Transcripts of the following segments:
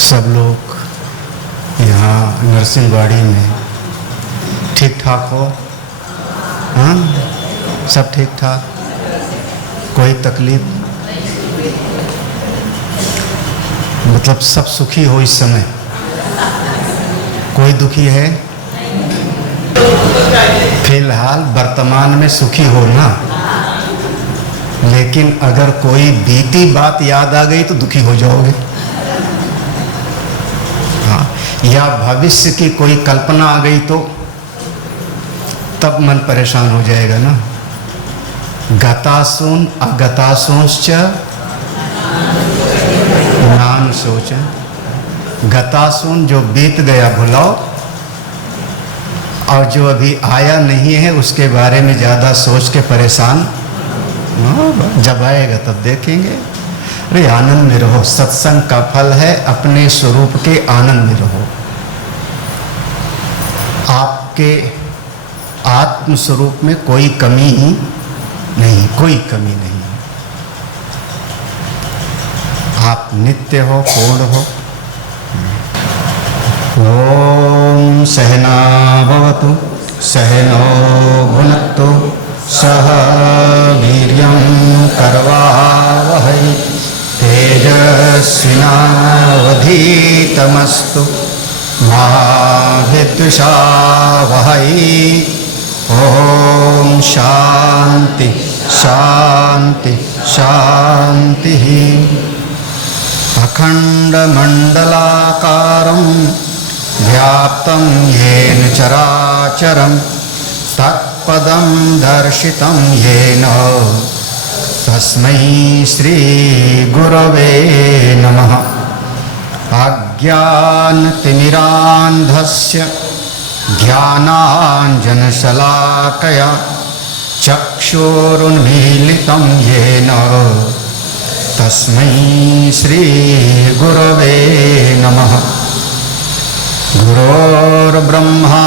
सब लोग यहाँ नरसिंहवाड़ी में ठीक ठाक हो? हाँ, सब ठीक ठाक, कोई तकलीफ? मतलब सब सुखी हो इस समय? कोई दुखी है? फिलहाल वर्तमान में सुखी हो ना, लेकिन अगर कोई बीती बात याद आ गई तो दुखी हो जाओगे। हाँ, या भविष्य की कोई कल्पना आ गई तो तब मन परेशान हो जाएगा ना। गतासून अगतासूंश्च नाम सोच। गतासून जो बीत गया भुलाओ, और जो अभी आया नहीं है उसके बारे में ज़्यादा सोच के परेशान, जब आएगा तब देखेंगे। अरे आनंद में रहो, सत्संग का फल है अपने स्वरूप के आनंद में रहो। आपके आत्म स्वरूप में कोई कमी नहीं, कोई कमी नहीं। आप नित्य हो, पूर्ण हो। ओम सहना भवतु सहनो भुनक्तु सह वीर्यं करवावहै तेजस्विनावधीतमस्तु मा विद्विषावहै। ओम शांति शांति शांति। अखंडमंडलाकारं व्याप्तं येन चराचरं तत्पदं दर्शितं येन तस्मै श्री गुरवे नमः। अज्ञानतिमिरान्धस्य ज्ञानाञ्जनशलाकया चक्षुरुन्मीलितं येन तस्मै श्री गुरवे नमः। गुरोर्ब्रह्मा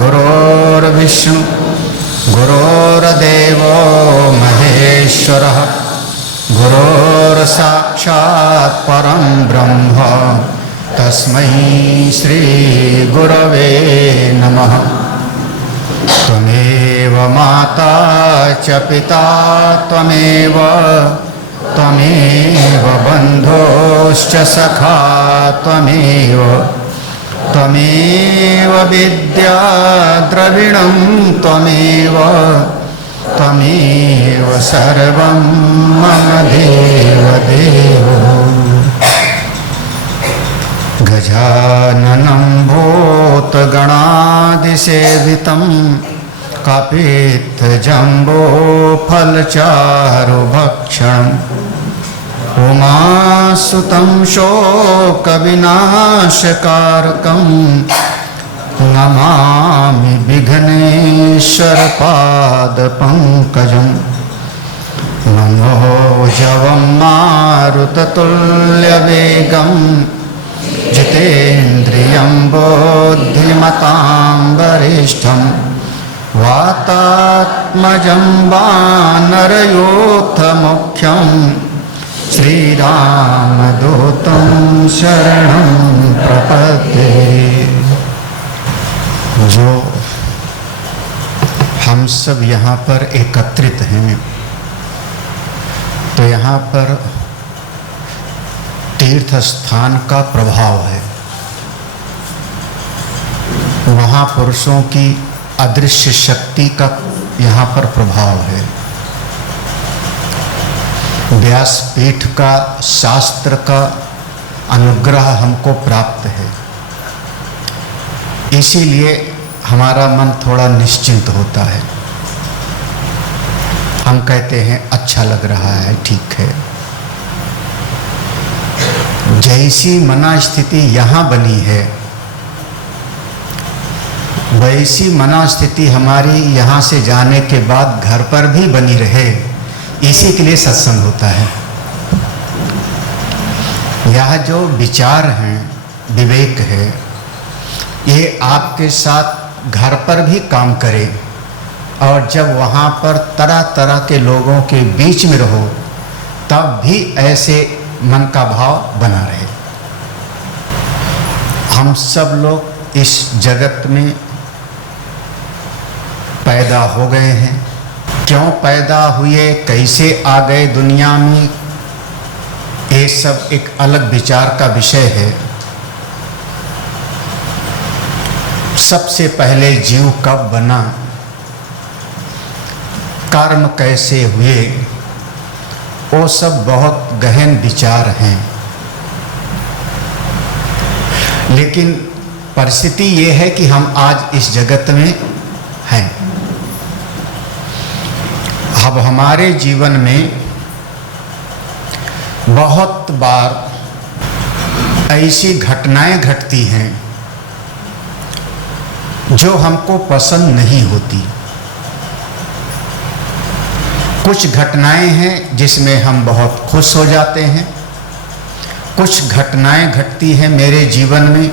गुरोर्विष्णु गुरोर्देवो महेश्वरः गुरोर्साक्षात् परं ब्रह्म तस्मै श्री गुरवे नमः। त्वमेव माता च पिता त्वमेव त्वमेव बन्धोश्च सखा त्वमेव त्वमेव विद्या द्रविणं त्वमेव त्वमेव सर्वं मम देवदेवो। गजाननं भूतगणादिसेवितं कपित्थजम्बोफलचारुभक्षणम् उमासुतं शोकविनाशकारकं नमामि विघ्नेश्वरपादपङ्कजं। मनोजवं मारुततुल्यवेगं जितेन्द्रियं बुद्धिमतां वरिष्ठं वातात्मजं वानरयूथमुख्यं श्रीरामदूतं शरणं प्रपद्ये। जो हम सब यहाँ पर एकत्रित हैं, तो यहाँ पर तीर्थ स्थान का प्रभाव है। महापुरुषों की अदृश्य शक्ति का यहाँ पर प्रभाव है। व्यासपीठ का, शास्त्र का अनुग्रह हमको प्राप्त है। इसीलिए हमारा मन थोड़ा निश्चिंत होता है। हम कहते हैं अच्छा लग रहा है, ठीक है। जैसी मना स्थिति यहाँ बनी है, वैसी मना स्थिति हमारी यहाँ से जाने के बाद घर पर भी बनी रहे, इसी के लिए सत्संग होता है। यह जो विचार हैं, विवेक है, ये आपके साथ घर पर भी काम करे, और जब वहाँ पर तरह तरह के लोगों के बीच में रहो, तब भी ऐसे मन का भाव बना रहे। हम सब लोग इस जगत में पैदा हो गए हैं। क्यों पैदा हुए, कैसे आ गए दुनिया में, ये सब एक अलग विचार का विषय है। सबसे पहले जीव कब बना, कर्म कैसे हुए, वो सब बहुत गहन विचार हैं। लेकिन परिस्थिति ये है कि हम आज इस जगत में हैं। अब हमारे जीवन में बहुत बार ऐसी घटनाएं घटती हैं जो हमको पसंद नहीं होती। कुछ घटनाएं हैं जिसमें हम बहुत खुश हो जाते हैं, कुछ घटनाएं घटती हैं मेरे जीवन में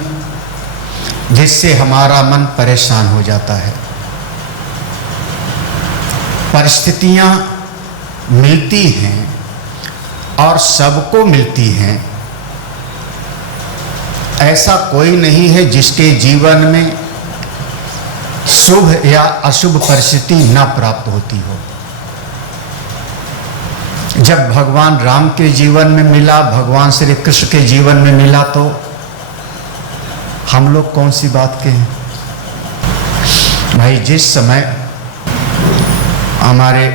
जिससे हमारा मन परेशान हो जाता है। परिस्थितियां मिलती हैं और सबको मिलती हैं। ऐसा कोई नहीं है जिसके जीवन में शुभ या अशुभ परिस्थिति न प्राप्त होती हो। जब भगवान राम के जीवन में मिला, भगवान श्री कृष्ण के जीवन में मिला, तो हम लोग कौन सी बात के हैं भाई। जिस समय हमारे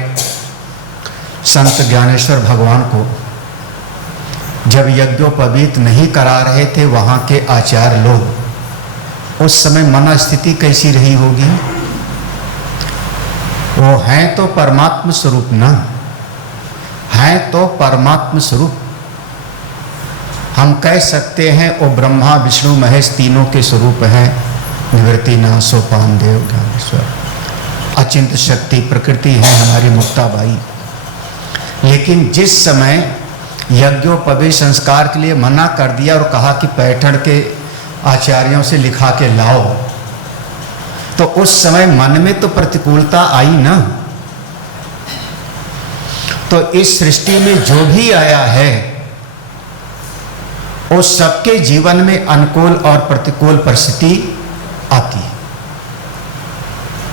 संत ज्ञानेश्वर भगवान को जब यज्ञोपवीत नहीं करा रहे थे वहाँ के आचार्य लोग, उस समय मन स्थिति कैसी रही होगी। वो हैं तो परमात्म स्वरूप ना, हैं तो परमात्म स्वरूप। हम कह सकते हैं वो ब्रह्मा विष्णु महेश तीनों के स्वरूप हैं। निवृत्ति नाथ सोपान देव ज्ञानेश्वर अचिंत शक्ति प्रकृति है हमारी मुक्ताबाई। लेकिन जिस समय यज्ञोपवीत संस्कार के लिए मना कर दिया और कहा कि पैठण के आचार्यों से लिखा के लाओ, तो उस समय मन में तो प्रतिकूलता आई ना। तो इस सृष्टि में जो भी आया है वो सबके जीवन में अनुकूल और प्रतिकूल परिस्थिति आती है।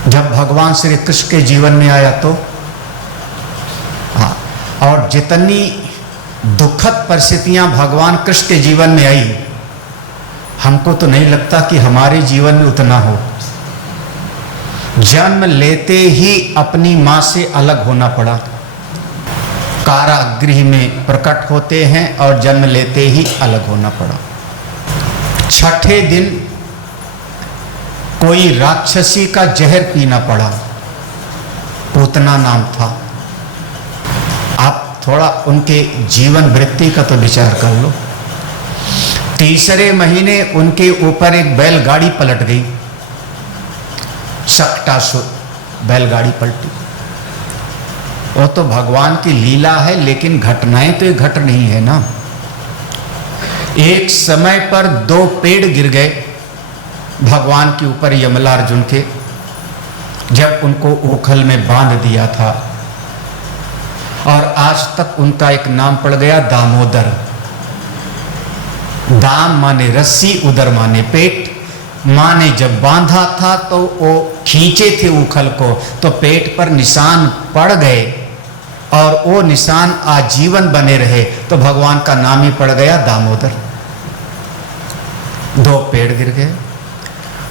जब भगवान श्री कृष्ण के जीवन में आया तो हाँ, और जितनी दुखद परिस्थितियां भगवान कृष्ण के जीवन में आई, हमको तो नहीं लगता कि हमारे जीवन में उतना हो। जन्म लेते ही अपनी मां से अलग होना पड़ा, कारागृह में प्रकट होते हैं और जन्म लेते ही अलग होना पड़ा। छठे दिन कोई राक्षसी का जहर पीना पड़ा, पूतना नाम था। आप थोड़ा उनके जीवन वृत्ति का तो विचार कर लो। तीसरे महीने उनके ऊपर एक बैलगाड़ी पलट गई, सक्टासुर बैलगाड़ी पलटी। वो तो भगवान की लीला है, लेकिन घटनाएं तो ये घट नहीं है ना। एक समय पर 2 पेड़ गिर गए भगवान के ऊपर, यमलार्जुन के, जब उनको ओखल में बांध दिया था। और आज तक उनका एक नाम पड़ गया दामोदर। दाम माने रस्सी, उदर माने पेट। माँ ने जब बांधा था तो वो खींचे थे उखल को, तो पेट पर निशान पड़ गए और वो निशान आजीवन बने रहे, तो भगवान का नाम ही पड़ गया दामोदर। 2 पेड़ गिर गए।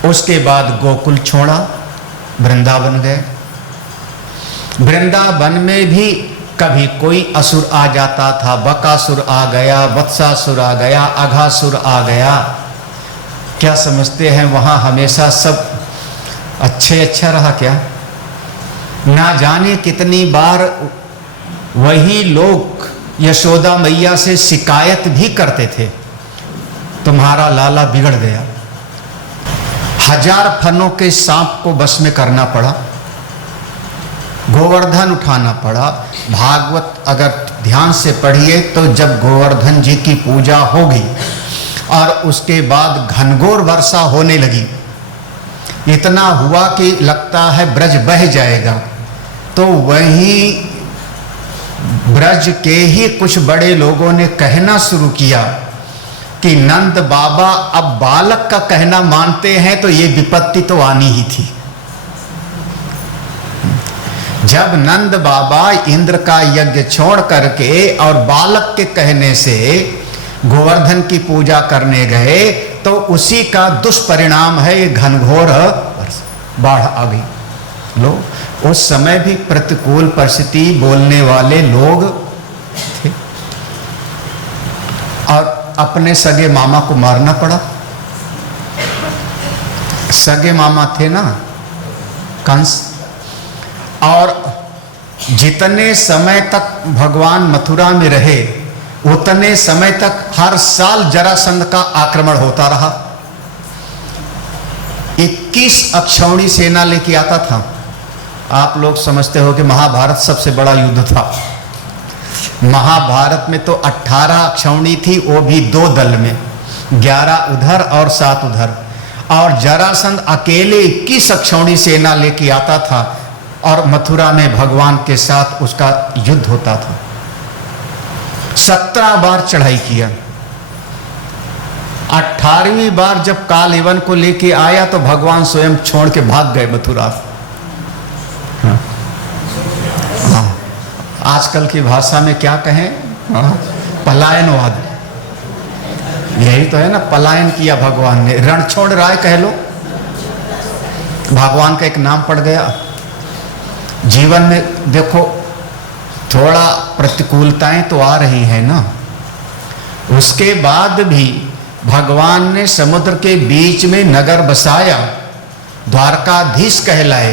उसके बाद गोकुल छोड़ा, वृंदावन गए। वृंदावन में भी कभी कोई असुर आ जाता था, बकासुर आ गया, वत्सासुर आ गया, अघासुर आ गया। क्या समझते हैं वहाँ हमेशा सब अच्छा रहा क्या? ना जाने कितनी बार वही लोग यशोदा मैया से शिकायत भी करते थे, तुम्हारा लाला बिगड़ गया। 1000 फनों के सांप को बस में करना पड़ा, गोवर्धन उठाना पड़ा। भागवत अगर ध्यान से पढ़िए तो जब गोवर्धन जी की पूजा होगी और उसके बाद घनघोर वर्षा होने लगी, इतना हुआ कि लगता है ब्रज बह जाएगा, तो वहीं ब्रज के ही कुछ बड़े लोगों ने कहना शुरू किया कि नंद बाबा अब बालक का कहना मानते हैं तो ये विपत्ति तो आनी ही थी। जब नंद बाबा इंद्र का यज्ञ छोड़ करके और बालक के कहने से गोवर्धन की पूजा करने गए तो उसी का दुष्परिणाम है ये घनघोर बाढ़ आ गई। लो, उस समय भी प्रतिकूल परिस्थिति बोलने वाले लोग थे और अपने सगे मामा को मारना पड़ा। सगे मामा थे ना कंस, और जितने समय तक भगवान मथुरा में रहे उतने समय तक हर साल जरासंध का आक्रमण होता रहा। 21 अक्षौणी सेना लेके आता था। आप लोग समझते हो कि महाभारत सबसे बड़ा युद्ध था। महाभारत में तो 18 अक्षौणी थी, वो भी 2 दल में, 11 उधर और 7 उधर, और जरासंध अकेले 21 अक्षौणी सेना लेके आता था और मथुरा में भगवान के साथ उसका युद्ध होता था। 17 बार चढ़ाई किया। 18वीं बार जब काल यवन को लेके आया तो भगवान स्वयं छोड़ के भाग गए मथुरा। हाँ। हाँ। आजकल की भाषा में क्या कहें, हाँ, पलायनवाद। यही तो है ना, पलायन किया भगवान ने, रण छोड़ राय कह लो। भगवान का एक नाम पड़ गया। जीवन में देखो थोड़ा प्रतिकूलताएं तो आ रही हैं ना, उसके बाद भी भगवान ने समुद्र के बीच में नगर बसाया, द्वारकाधीश कहलाए।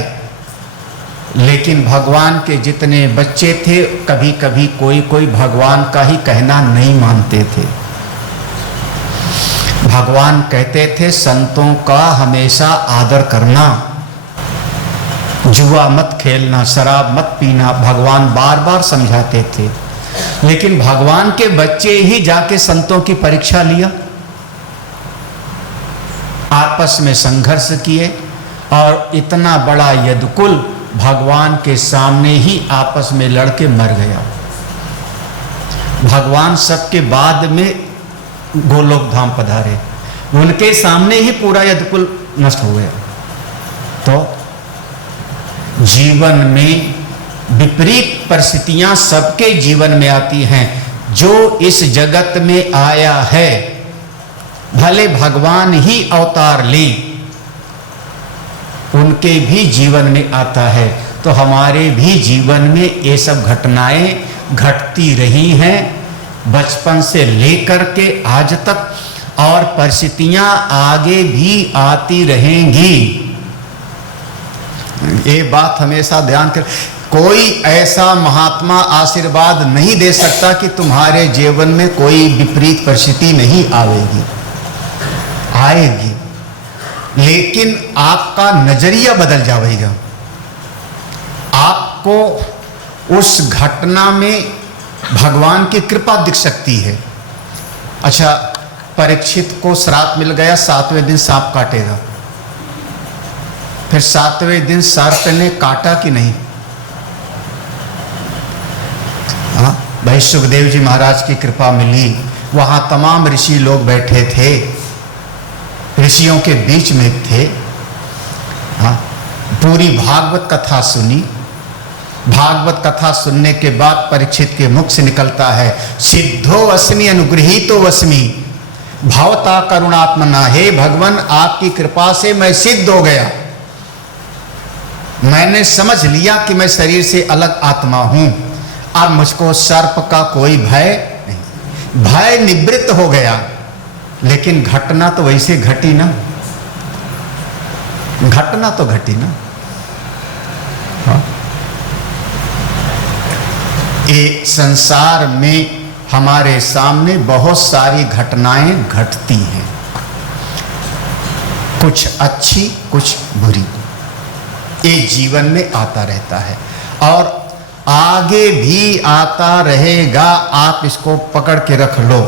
लेकिन भगवान के जितने बच्चे थे कभी कभी कोई कोई भगवान का ही कहना नहीं मानते थे। भगवान कहते थे संतों का हमेशा आदर करना, जुआ मत खेलना, शराब मत पीना, भगवान बार बार समझाते थे। लेकिन भगवान के बच्चे ही जाके संतों की परीक्षा लिया, आपस में संघर्ष किए और इतना बड़ा यदुकुल भगवान के सामने ही आपस में लड़के मर गया। भगवान सबके बाद में गोलोक धाम पधारे, उनके सामने ही पूरा यदुकुल नष्ट हो गया। तो जीवन में विपरीत परिस्थितियां सबके जीवन में आती हैं। जो इस जगत में आया है, भले भगवान ही अवतार ले, उनके भी जीवन में आता है। तो हमारे भी जीवन में ये सब घटनाएं घटती रही हैं बचपन से लेकर के आज तक, और परिस्थितियां आगे भी आती रहेंगी। ये बात हमेशा ध्यान कर, कोई ऐसा महात्मा आशीर्वाद नहीं दे सकता कि तुम्हारे जीवन में कोई विपरीत परिस्थिति नहीं आएगी। आएगी, लेकिन आपका नजरिया बदल जाएगा। आपको उस घटना में भगवान की कृपा दिख सकती है। अच्छा, परीक्षित को श्राप मिल गया, 7वें दिन सांप काटेगा। फिर 7वें दिन सर्प ने काटा कि नहीं? हाँ भाई, सुखदेव जी महाराज की कृपा मिली। वहां तमाम ऋषि लोग बैठे थे, ऋषियों के बीच में थे। हाँ, पूरी भागवत कथा सुनी। भागवत कथा सुनने के बाद परीक्षित के मुख से निकलता है, सिद्धो अस्मि अनुगृहीतो अस्मि भवता करुणात्मना। हे भगवान, आपकी कृपा से मैं सिद्ध हो गया। मैंने समझ लिया कि मैं शरीर से अलग आत्मा हूं। अब मुझको सर्प का कोई भय नहीं, भय निवृत्त हो गया। लेकिन घटना तो वैसे घटी ना, घटना तो घटी ना। हाँ? ये संसार में हमारे सामने बहुत सारी घटनाएं घटती हैं, कुछ अच्छी कुछ बुरी। ये जीवन में आता रहता है और आगे भी आता रहेगा। आप इसको पकड़ के रख लो।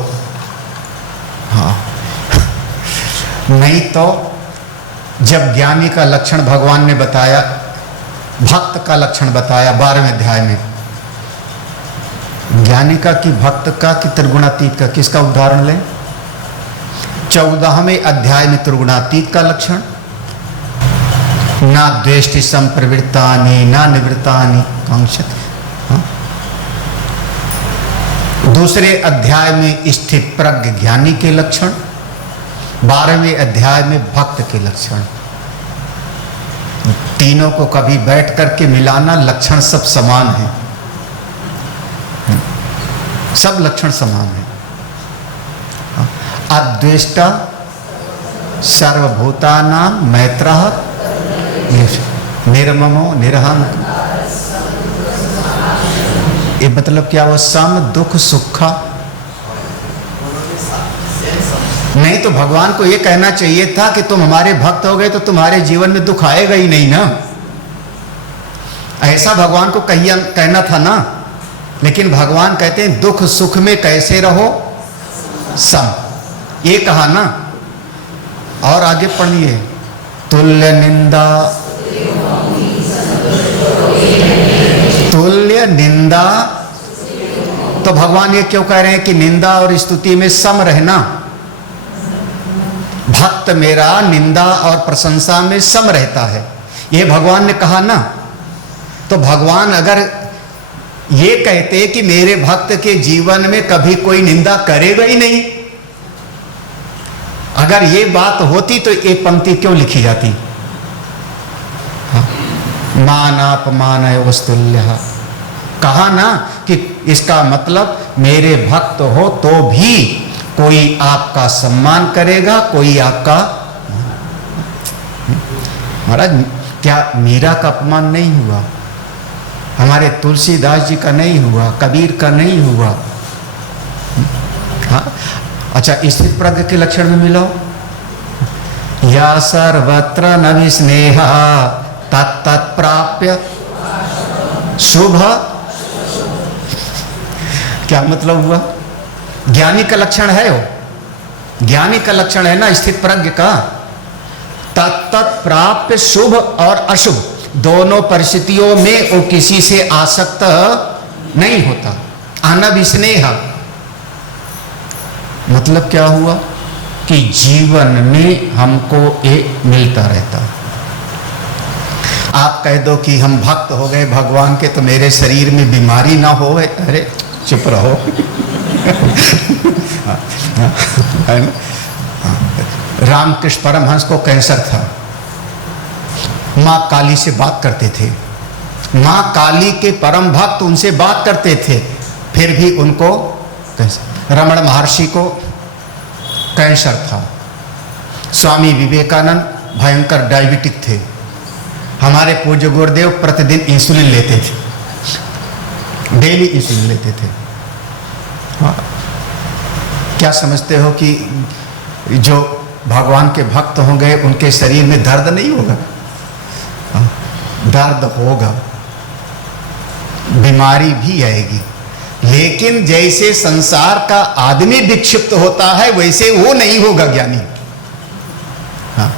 हाँ, नहीं तो जब ज्ञानी का लक्षण भगवान ने बताया, भक्त का लक्षण बताया 12वें अध्याय में, ज्ञानी का कि भक्त का कि त्रिगुणातीत का, किसका उदाहरण लें? 14वें अध्याय में त्रिगुणातीत का लक्षण, ना द्वेष्टि संप्रवृत्तानि ना निवृत्तानि कांक्षति। दूसरे अध्याय में स्थित प्रज्ञ ज्ञानी के लक्षण, 12वें अध्याय में भक्त के लक्षण। तीनों को कभी बैठ करके मिलाना, लक्षण सब समान है, सब लक्षण समान है। अद्वेष्टा सर्वभूतानां मैत्रः निर्ममो निरहंक। ये मतलब क्या हुआ? सम दुख सुखा। नहीं तो भगवान को ये कहना चाहिए था कि तुम हमारे भक्त हो गए तो तुम्हारे जीवन में दुख आएगा ही नहीं ना, ऐसा भगवान को कहना था ना। लेकिन भगवान कहते हैं दुख सुख में कैसे रहो सम, ये कहा ना। और आगे पढ़िए, तुल्य निंदा, तुल्य निंदा। तो भगवान ये क्यों कह रहे हैं कि निंदा और स्तुति में सम रहना? भक्त मेरा निंदा और प्रशंसा में सम रहता है, ये भगवान ने कहा ना। तो भगवान अगर ये कहते कि मेरे भक्त के जीवन में कभी कोई निंदा करेगा ही नहीं, अगर ये बात होती तो ये पंक्ति क्यों लिखी जाती? मानापमानयोस्तुल्यः, कहा ना कि इसका मतलब मेरे भक्त हो तो भी कोई आपका सम्मान करेगा, कोई आपका। महाराज क्या मीरा का अपमान नहीं हुआ? हमारे तुलसीदास जी का नहीं हुआ? कबीर का नहीं हुआ? हाँ? अच्छा, स्थित प्रज्ञ के लक्षण में मिलो। या सर्वत्र न स्नेहा तत्प्राप्य शुभ। क्या मतलब हुआ? ज्ञानी का लक्षण है वो, ज्ञानी का लक्षण है ना स्थित प्रज्ञ का। तत्प्राप्य शुभ और अशुभ दोनों परिस्थितियों में वो किसी से आसक्त नहीं होता। अनभिस्नेह मतलब क्या हुआ कि जीवन में हमको ये मिलता रहता। आप कह दो कि हम भक्त हो गए भगवान के तो मेरे शरीर में बीमारी ना हो, अरे चुप रहो। रामकृष्ण परमहंस को कैंसर था, माँ काली से बात करते थे, माँ काली के परम भक्त उनसे बात करते थे, फिर भी उनको कैंसर। रमण महर्षि को कैंसर था। स्वामी विवेकानंद भयंकर डायबिटिक थे। हमारे पूज्य गुरुदेव प्रतिदिन इंसुलिन लेते थे, डेली इंसुलिन लेते थे। हाँ। क्या समझते हो कि जो भगवान के भक्त होंगे उनके शरीर में दर्द नहीं होगा? हाँ, दर्द होगा, बीमारी भी आएगी, लेकिन जैसे संसार का आदमी विक्षिप्त होता है वैसे वो नहीं होगा ज्ञानी। हाँ।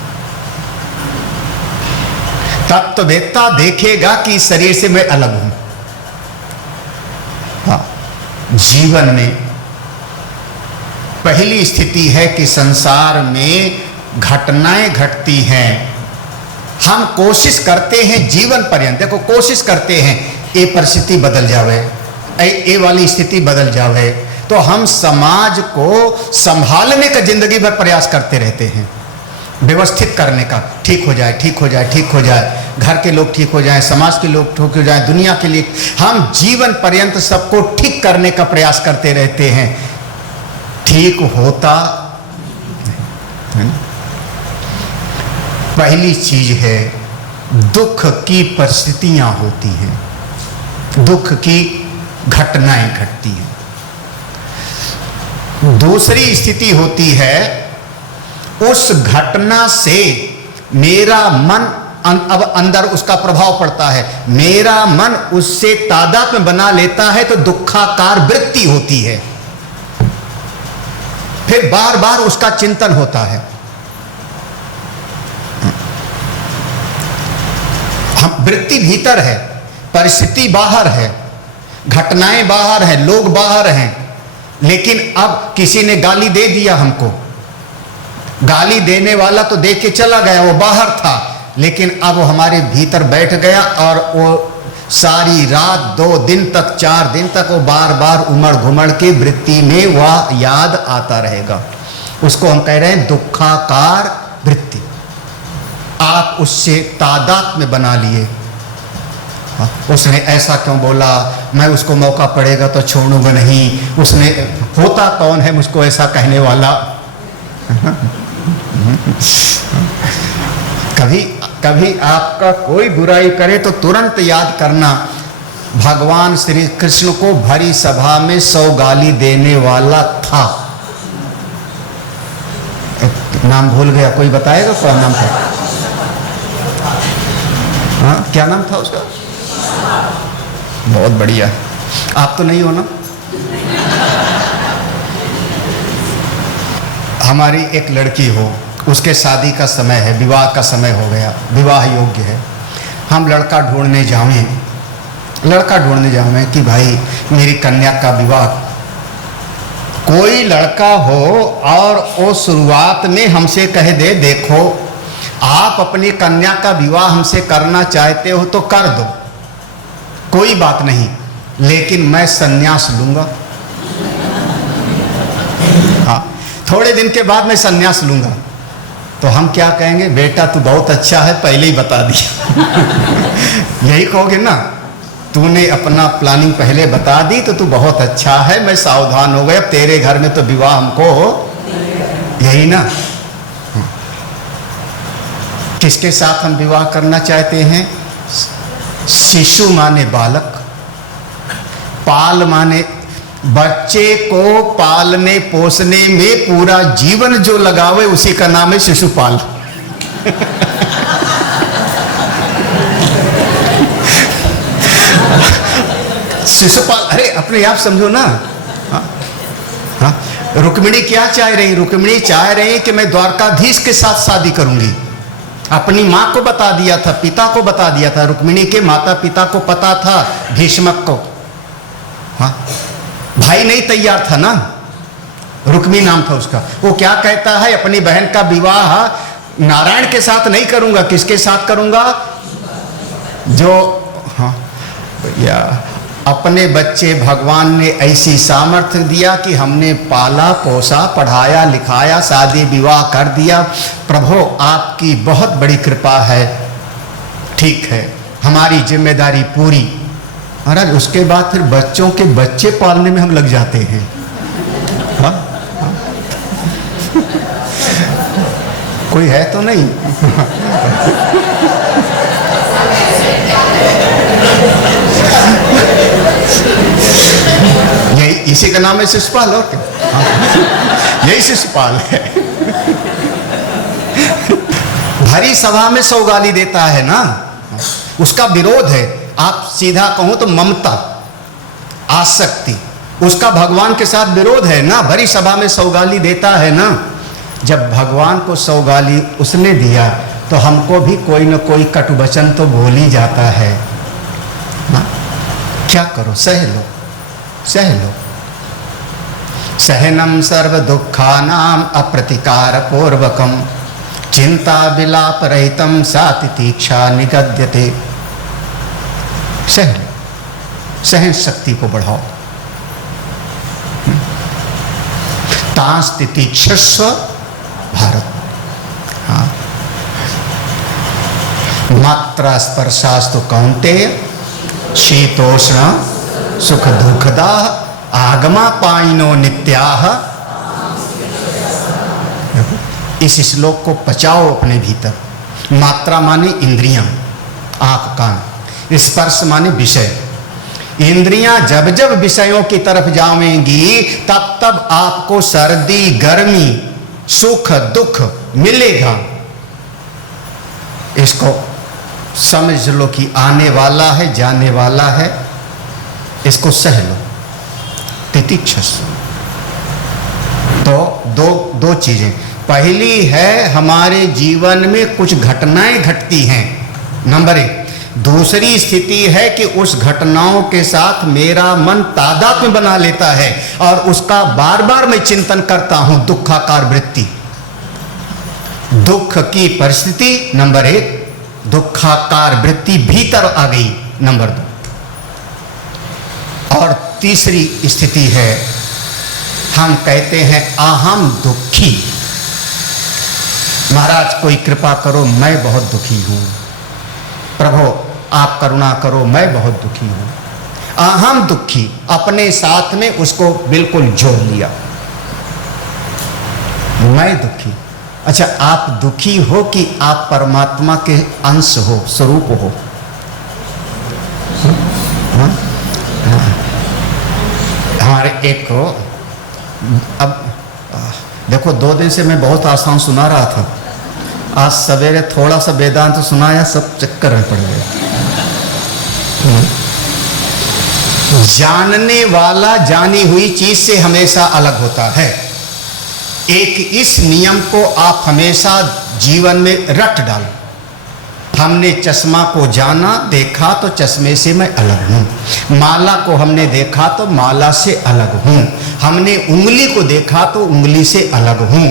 तत्ववेत्ता देखेगा कि शरीर से मैं अलग हूं। हाँ। जीवन में पहली स्थिति है कि संसार में घटनाएं घटती हैं, हम कोशिश करते हैं जीवन पर्यंत, देखो कोशिश करते हैं ये परिस्थिति बदल जावे, ये वाली स्थिति बदल जावे, तो हम समाज को संभालने का जिंदगी भर प्रयास करते रहते हैं, व्यवस्थित करने का, ठीक हो जाए ठीक हो जाए ठीक हो जाए, घर के लोग ठीक हो जाएं, समाज के लोग ठीक हो जाएं, दुनिया के लिए हम जीवन पर्यंत सबको ठीक करने का प्रयास करते रहते हैं। ठीक होता है। पहली चीज है दुख की परिस्थितियां होती हैं, दुख की घटनाएं घटती हैं। दूसरी स्थिति होती है उस घटना से मेरा मन अब अंदर उसका प्रभाव पड़ता है, मेरा मन उससे तादात्म्य बना लेता है, तो दुखाकार वृत्ति होती है, फिर बार बार उसका चिंतन होता है। हम वृत्ति भीतर है, परिस्थिति बाहर है, घटनाएं बाहर हैं, लोग बाहर हैं, लेकिन अब किसी ने गाली दे दिया हमको, गाली देने वाला तो देख के चला गया, वो बाहर था, लेकिन अब वो हमारे भीतर बैठ गया और वो सारी रात 2 दिन तक 4 दिन तक वो बार बार उमड़ घुमड़ के वृत्ति में वह याद आता रहेगा। उसको हम कह रहे हैं दुखाकार वृत्ति। आप उससे तादाद में बना लिए। उसने ऐसा क्यों बोला, मैं उसको मौका पड़ेगा तो छोड़ूंगा नहीं, उसने होता कौन है मुझको ऐसा कहने वाला। कभी कभी आपका कोई बुराई करे तो तुरंत याद करना, भगवान श्री कृष्ण को भरी सभा में 100 गाली देने वाला था। नाम भूल गया, कोई बताएगा क्या नाम था? हाँ, क्या नाम था उसका? बहुत बढ़िया, आप तो नहीं हो ना। हमारी एक लड़की हो, उसके शादी का समय है, विवाह का समय हो गया, विवाह योग्य है। हम लड़का ढूंढने जावें कि भाई मेरी कन्या का विवाह। कोई लड़का हो और वो शुरुआत में हमसे कह दे, देखो आप अपनी कन्या का विवाह हमसे करना चाहते हो तो कर दो, कोई बात नहीं, लेकिन मैं संन्यास लूंगा। हाँ, थोड़े दिन के बाद मैं संन्यास लूंगा। तो हम क्या कहेंगे, बेटा तू बहुत अच्छा है, पहले ही बता दिया। यही कहोगे ना, तूने अपना प्लानिंग पहले बता दी तो तू बहुत अच्छा है, मैं सावधान हो गया, अब तेरे घर में तो विवाह हमको हो, यही ना। किसके साथ हम विवाह करना चाहते हैं? शिशु माने बालक, पाल माने बच्चे को पालने पोसने में पूरा जीवन जो लगावे उसी का नाम है शिशुपाल। शिशुपाल, अरे अपने आप समझो ना। हाँ, रुक्मिणी क्या चाह रही? रुक्मिणी चाह रही कि मैं द्वारकाधीश के साथ शादी करूंगी। अपनी माँ को बता दिया था, पिता को बता दिया था, रुक्मिणी के माता पिता को पता था, भीष्मक को। हाँ, भाई नहीं तैयार था ना, रुक्मी नाम था उसका। वो क्या कहता है, अपनी बहन का विवाह नारायण के साथ नहीं करूंगा, किसके साथ करूंगा? जो हाँ या अपने बच्चे भगवान ने ऐसी सामर्थ्य दिया कि हमने पाला पोसा पढ़ाया लिखाया शादी विवाह कर दिया। प्रभु आपकी बहुत बड़ी कृपा है, ठीक है, हमारी जिम्मेदारी पूरी। महाराज उसके बाद फिर बच्चों के बच्चे पालने में हम लग जाते हैं। हाँ? हाँ? कोई है तो नहीं? यही इसी का नाम है शिशुपाल, और क्या? हाँ? यही शिशुपाल है। भरी सभा में 100 गाली देता है ना, उसका विरोध है। आप सीधा कहूं तो ममता, आसक्ति, उसका भगवान के साथ विरोध है ना। भरी सभा में 100 गाली देता है ना। जब भगवान को 100 गाली उसने दिया तो हमको भी कोई न कोई कटुवचन तो बोल ही जाता है ना। क्या करो, सह लो, सह लो। सहनम सर्व दुखानाम अप्रतिकार पूर्वकम चिंता विलाप रहितम साति तीक्षा निगद्यते। सह लो, सहन शक्ति को बढ़ाओ। तांस तितीक्षस्व भारत। हाँ, मात्रा स्पर्शास्तु कौन्तेय शीतोष्ण सुख दुखदा आगमा पाइनो नित्याह। इस श्लोक को पचाओ अपने भीतर। मात्रा माने इंद्रियां, आंख कान, स्पर्श माने विषय। इंद्रियां जब जब विषयों की तरफ जाएंगी तब तब आपको सर्दी गर्मी सुख दुख मिलेगा। इसको समझ लो कि आने वाला है, जाने वाला है, इसको सह लो। तितिक्षस्व। तो दो चीजें। पहली है हमारे जीवन में कुछ घटनाएं घटती हैं, नंबर 1। दूसरी स्थिति है कि उस घटनाओं के साथ मेरा मन तादात्म्य बना लेता है और उसका बार बार मैं चिंतन करता हूं, दुखाकार वृत्ति। दुख की परिस्थिति नंबर 1, दुखाकार वृत्ति भीतर आ गई नंबर 2, और तीसरी स्थिति है हम कहते हैं अहम दुखी। महाराज कोई कृपा करो, मैं बहुत दुखी हूं, प्रभु आप करुणा करो, मैं बहुत दुखी हूं। अहम दुखी, अपने साथ में उसको बिल्कुल जोड़ लिया, मैं दुखी। अच्छा, आप दुखी हो कि आप परमात्मा के अंश हो, स्वरूप हो? हमारे एक को अब देखो 2 दिन से मैं बहुत आसान सुना रहा था, आज सवेरे थोड़ा सा वेदांत सुनाया, सब चक्कर में पड़ गए। जानने वाला जानी हुई चीज से हमेशा अलग होता है। एक इस नियम को आप हमेशा जीवन में रट डालो। हमने चश्मा को जाना, देखा तो चश्मे से मैं अलग हूं। माला को हमने देखा तो माला से अलग हूं। हमने उंगली को देखा तो उंगली से अलग हूं।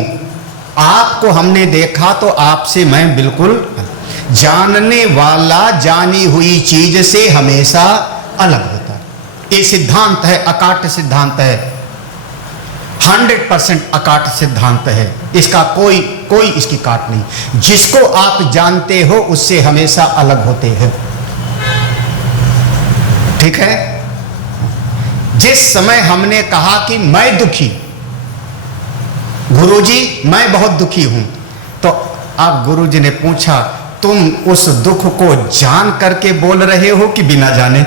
आपको हमने देखा तो आपसे मैं बिल्कुल। जानने वाला जानी हुई चीज से हमेशा अलग होता है। ये सिद्धांत है, अकाट्य सिद्धांत है, 100% अकाट्य सिद्धांत है। इसका कोई इसकी काट नहीं। जिसको आप जानते हो उससे हमेशा अलग होते हैं, ठीक है? जिस समय हमने कहा कि मैं दुखी, गुरुजी मैं बहुत दुखी हूं, तो आप गुरुजी ने पूछा तुम उस दुख को जान करके बोल रहे हो कि बिना जाने?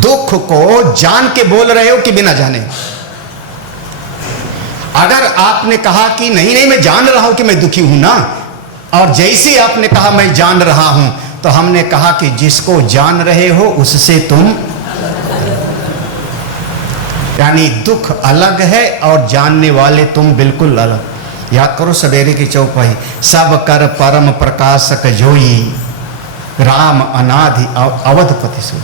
दुख को जान के बोल रहे हो कि बिना जाने? अगर आपने कहा कि नहीं मैं जान रहा हूं कि मैं दुखी हूं ना, और जैसे आपने कहा मैं जान रहा हूं, तो हमने कहा कि जिसको जान रहे हो उससे तुम, यानी दुख अलग है और जानने वाले तुम बिल्कुल अलग। याद करो सवेरे की चौपाई, सब कर परम प्रकाशक जोई, राम अनादि अवधपति सो।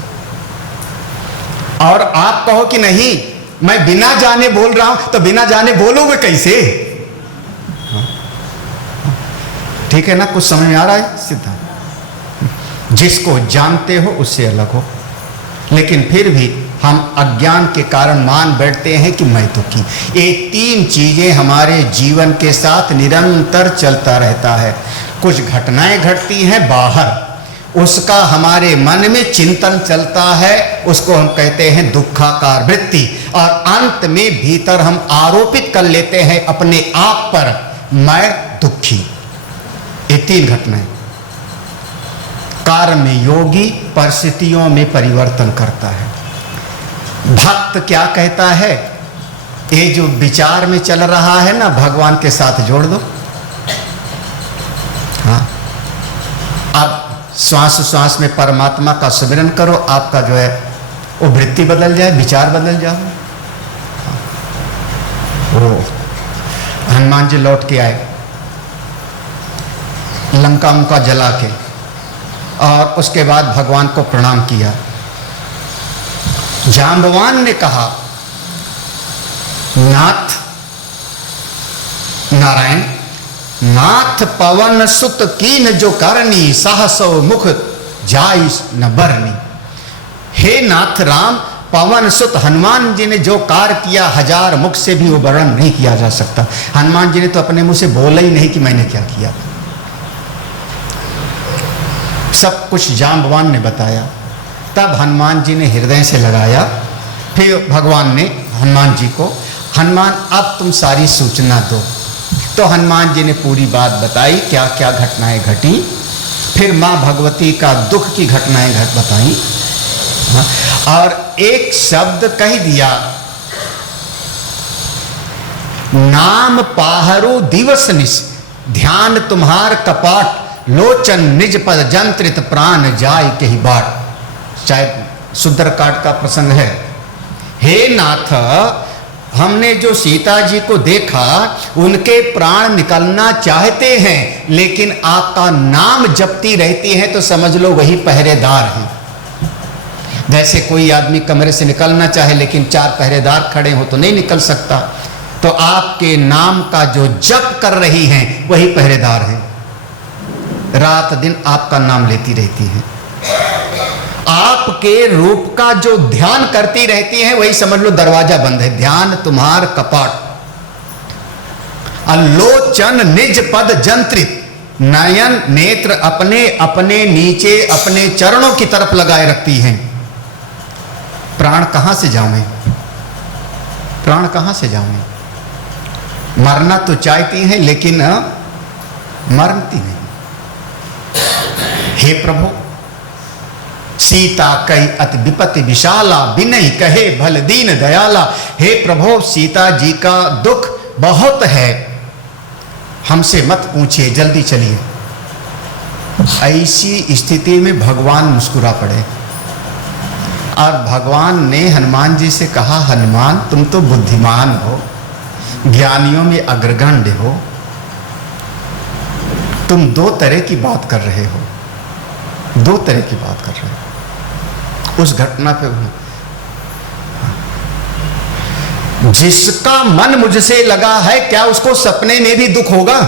और आप कहो कि नहीं मैं बिना जाने बोल रहा हूं, तो बिना जाने बोलोगे कैसे? ठीक है ना, कुछ समझ में आ रहा है सिद्धांत? जिसको जानते हो उससे अलग हो, लेकिन फिर भी हम अज्ञान के कारण मान बैठते हैं कि मैं दुखी। ये 3 चीजें हमारे जीवन के साथ निरंतर चलता रहता है। कुछ घटनाएं घटती हैं बाहर, उसका हमारे मन में चिंतन चलता है, उसको हम कहते हैं दुखाकार वृत्ति, और अंत में भीतर हम आरोपित कर लेते हैं अपने आप पर, मैं दुखी। ये 3 घटनाएं। कर्म योगी परिस्थितियों में परिवर्तन करता है। भक्त क्या कहता है? ये जो विचार में चल रहा है ना, भगवान के साथ जोड़ दो। हाँ, अब श्वास श्वास में परमात्मा का स्मरण करो, आपका जो है वो वृत्ति बदल जाए, विचार बदल जाए। वो हनुमान जी लौट के आए लंका उनका जला के, और उसके बाद भगवान को प्रणाम किया। जांबवान ने कहा, नाथ नारायण, नाथ पवन सुत कीन जो करनी, सहसो मुख जाई न बरनी। हे नाथ राम, पवन सुत हनुमान जी ने जो कार्य किया 1000 मुख से भी वो वर्णन नहीं किया जा सकता। हनुमान जी ने तो अपने मुंह से बोला ही नहीं कि मैंने क्या किया, सब कुछ जांबवान ने बताया। तब हनुमान जी ने हृदय से लगाया। फिर भगवान ने हनुमान जी को, हनुमान अब तुम सारी सूचना दो। तो हनुमान जी ने पूरी बात बताई, क्या क्या घटनाएं घटी। फिर माँ भगवती का दुख की घटनाएं बताई, और एक शब्द कह दिया, नाम पाहरो दिवस निश, ध्यान तुम्हार कपाट, लोचन निज पद जंत्रित प्राण जाय के ही बाट। शायद सुंदरकांड का प्रसंग है। हे नाथ, हमने जो सीता जी को देखा उनके प्राण निकलना चाहते हैं, लेकिन आपका नाम जपती रहती हैं, तो समझ लो वही पहरेदार हैं। जैसे कोई आदमी कमरे से निकलना चाहे लेकिन 4 पहरेदार खड़े हो तो नहीं निकल सकता। तो आपके नाम का जो जप कर रही हैं वही पहरेदार हैं, रात दिन आपका नाम लेती रहती हैं। आपके रूप का जो ध्यान करती रहती हैं वही समझ लो दरवाजा बंद है। ध्यान तुम्हार कपाट, अलोचन निज पद जंत्रित, नयन नेत्र अपने अपने नीचे अपने चरणों की तरफ लगाए रखती हैं। प्राण कहां से जाऊं, प्राण कहां से जाऊं? मरना तो चाहती हैं लेकिन मरती नहीं। हे प्रभु, सीता कई अति विपत्ति विशाला, बिनई कहे भल दीन दयाला। हे प्रभु, सीता जी का दुख बहुत है, हमसे मत पूछिए, जल्दी चलिए। ऐसी स्थिति में भगवान मुस्कुरा पड़े और भगवान ने हनुमान जी से कहा, हनुमान तुम तो बुद्धिमान हो, ज्ञानियों में अग्रगण्य हो, तुम दो तरह की बात कर रहे हो, दो तरह की बात कर रहे हो। उस घटना पे जिसका मन मुझसे लगा है क्या उसको सपने में भी दुख होगा?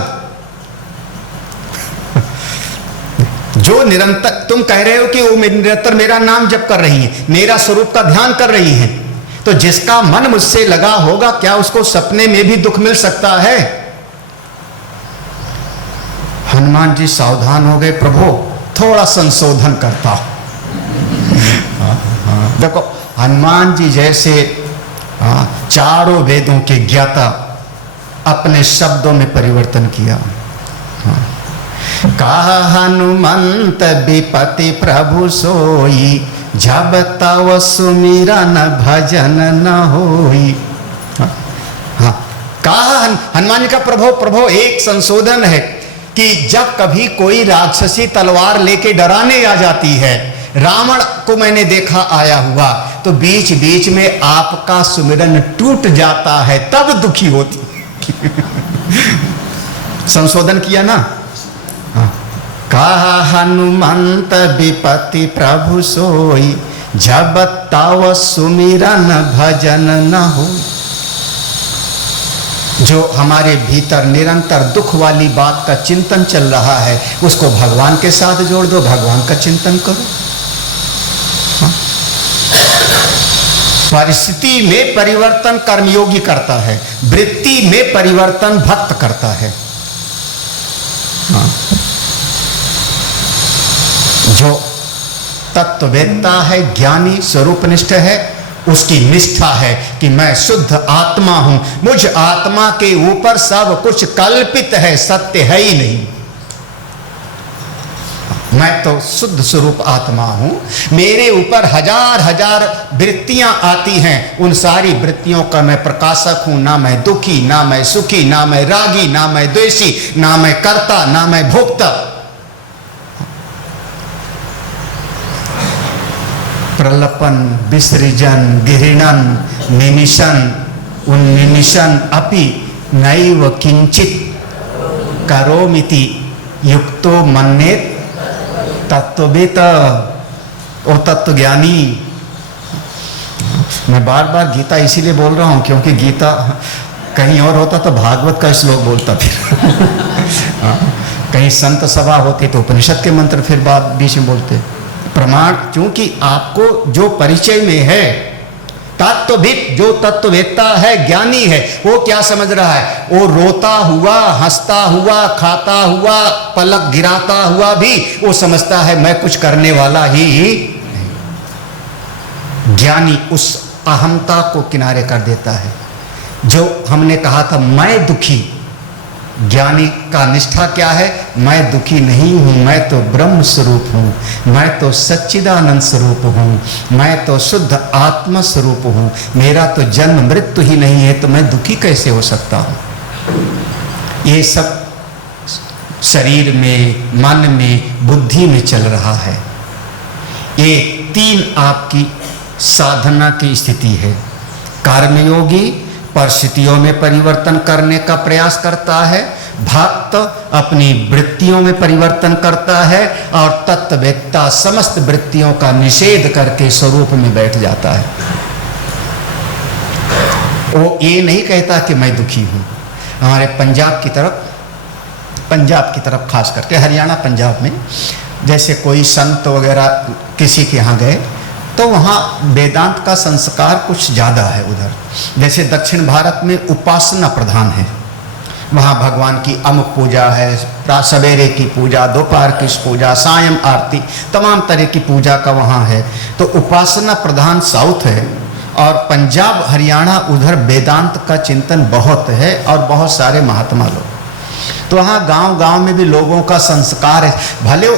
जो निरंतर तुम कह रहे हो कि वो निरंतर मेरा नाम जप कर रही है, मेरा स्वरूप का ध्यान कर रही है, तो जिसका मन मुझसे लगा होगा क्या उसको सपने में भी दुख मिल सकता है? हनुमान जी सावधान हो गए, प्रभु थोड़ा संशोधन करता। देखो हनुमान जी जैसे चारों वेदों के ज्ञाता अपने शब्दों में परिवर्तन किया। कहा हनुमंत विपति प्रभु सोई, जब तव सुमिरन भजन न होई। कहा हनुमान जी का, प्रभु प्रभु एक संशोधन है कि जब कभी कोई राक्षसी तलवार लेके डराने आ जाती है, रावण को मैंने देखा आया हुआ, तो बीच बीच में आपका सुमिरन टूट जाता है, तब दुखी होती। संशोधन किया ना। कहा हनुमंत विपति प्रभु सोई, जब तव सुमिरन भजन न हो। जो हमारे भीतर निरंतर दुख वाली बात का चिंतन चल रहा है उसको भगवान के साथ जोड़ दो, भगवान का चिंतन करो। परिस्थिति में परिवर्तन कर्मयोगी करता है, वृत्ति में परिवर्तन भक्त करता है। जो तत्ववेत्ता है, ज्ञानी, स्वरूपनिष्ठ है, उसकी निष्ठा है कि मैं शुद्ध आत्मा हूं, मुझ आत्मा के ऊपर सब कुछ कल्पित है, सत्य है ही नहीं। मैं तो शुद्ध स्वरूप आत्मा हूं, मेरे ऊपर हजार हजार वृत्तियां आती हैं, उन सारी वृत्तियों का मैं प्रकाशक हूं। ना मैं दुखी, ना मैं सुखी, ना मैं रागी, ना मैं द्वेषी, ना मैं कर्ता, ना मैं भोक्ता। प्रलपन विसृजन गिरिणन निमिषन उन्निमिषन अपि नैव किंचित करोमिति युक्तो मन्येत तत्ववेत। ओ तत्वज्ञानी। मैं बार बार गीता इसीलिए बोल रहा हूं क्योंकि गीता कहीं और होता तो भागवत का श्लोक बोलता, फिर कहीं संत सभा होती तो उपनिषद के मंत्र फिर बाद बीच में बोलते। प्रमाण क्योंकि आपको जो परिचय में है, तत्वविद जो तत्ववेत्ता है, ज्ञानी है, वो क्या समझ रहा है? वो रोता हुआ, हंसता हुआ, खाता हुआ, पलक गिराता हुआ भी वो समझता है मैं कुछ करने वाला ही। ज्ञानी उस अहंता को किनारे कर देता है। जो हमने कहा था मैं दुखी, ज्ञानी का निष्ठा क्या है? मैं दुखी नहीं हूं, मैं तो ब्रह्म स्वरूप हूं, मैं तो सच्चिदानंद स्वरूप हूं, मैं तो शुद्ध आत्मा स्वरूप हूं, मेरा तो जन्म मृत्यु ही नहीं है, तो मैं दुखी कैसे हो सकता हूं? ये सब शरीर में, मन में, बुद्धि में चल रहा है। ये तीन आपकी साधना की स्थिति है। कर्मयोगी परिस्थितियों में परिवर्तन करने का प्रयास करता है, भक्त अपनी वृत्तियों में परिवर्तन करता है, और तत्ववेत्ता समस्त वृत्तियों का निषेध करके स्वरूप में बैठ जाता है। वो ये नहीं कहता कि मैं दुखी हूँ। हमारे पंजाब की तरफ खास करके हरियाणा पंजाब में जैसे कोई संत वगैरह किसी के यहाँ गए तो वहाँ वेदांत का संस्कार कुछ ज़्यादा है उधर। जैसे दक्षिण भारत में उपासना प्रधान है, वहाँ भगवान की अमुक पूजा है, सवेरे की पूजा, दोपहर की पूजा, सायं आरती, तमाम तरह की पूजा का वहाँ है। तो उपासना प्रधान साउथ है और पंजाब हरियाणा उधर वेदांत का चिंतन बहुत है और बहुत सारे महात्मा लोग। तो वहाँ गांव-गांव में भी लोगों का संस्कार है, भले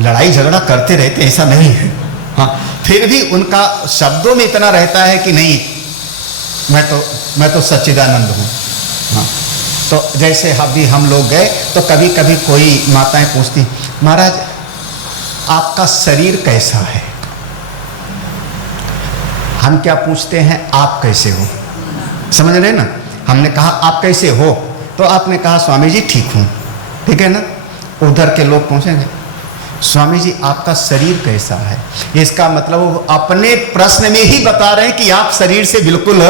लड़ाई झगड़ा करते रहते ऐसा नहीं है, हाँ, फिर भी उनका शब्दों में इतना रहता है कि नहीं मैं तो सच्चिदानंद हूँ। हाँ, तो जैसे अभी हम लोग गए तो कभी कभी कोई माताएं पूछती, महाराज आपका शरीर कैसा है? हम क्या पूछते हैं, आप कैसे हो? समझ रहे ना? हमने कहा आप कैसे हो, तो आपने कहा स्वामी जी ठीक हूँ, ठीक है ना? उधर के लोग पूछेंगे स्वामी जी आपका शरीर कैसा है? इसका मतलब वो अपने प्रश्न में ही बता रहे हैं कि आप शरीर से बिल्कुल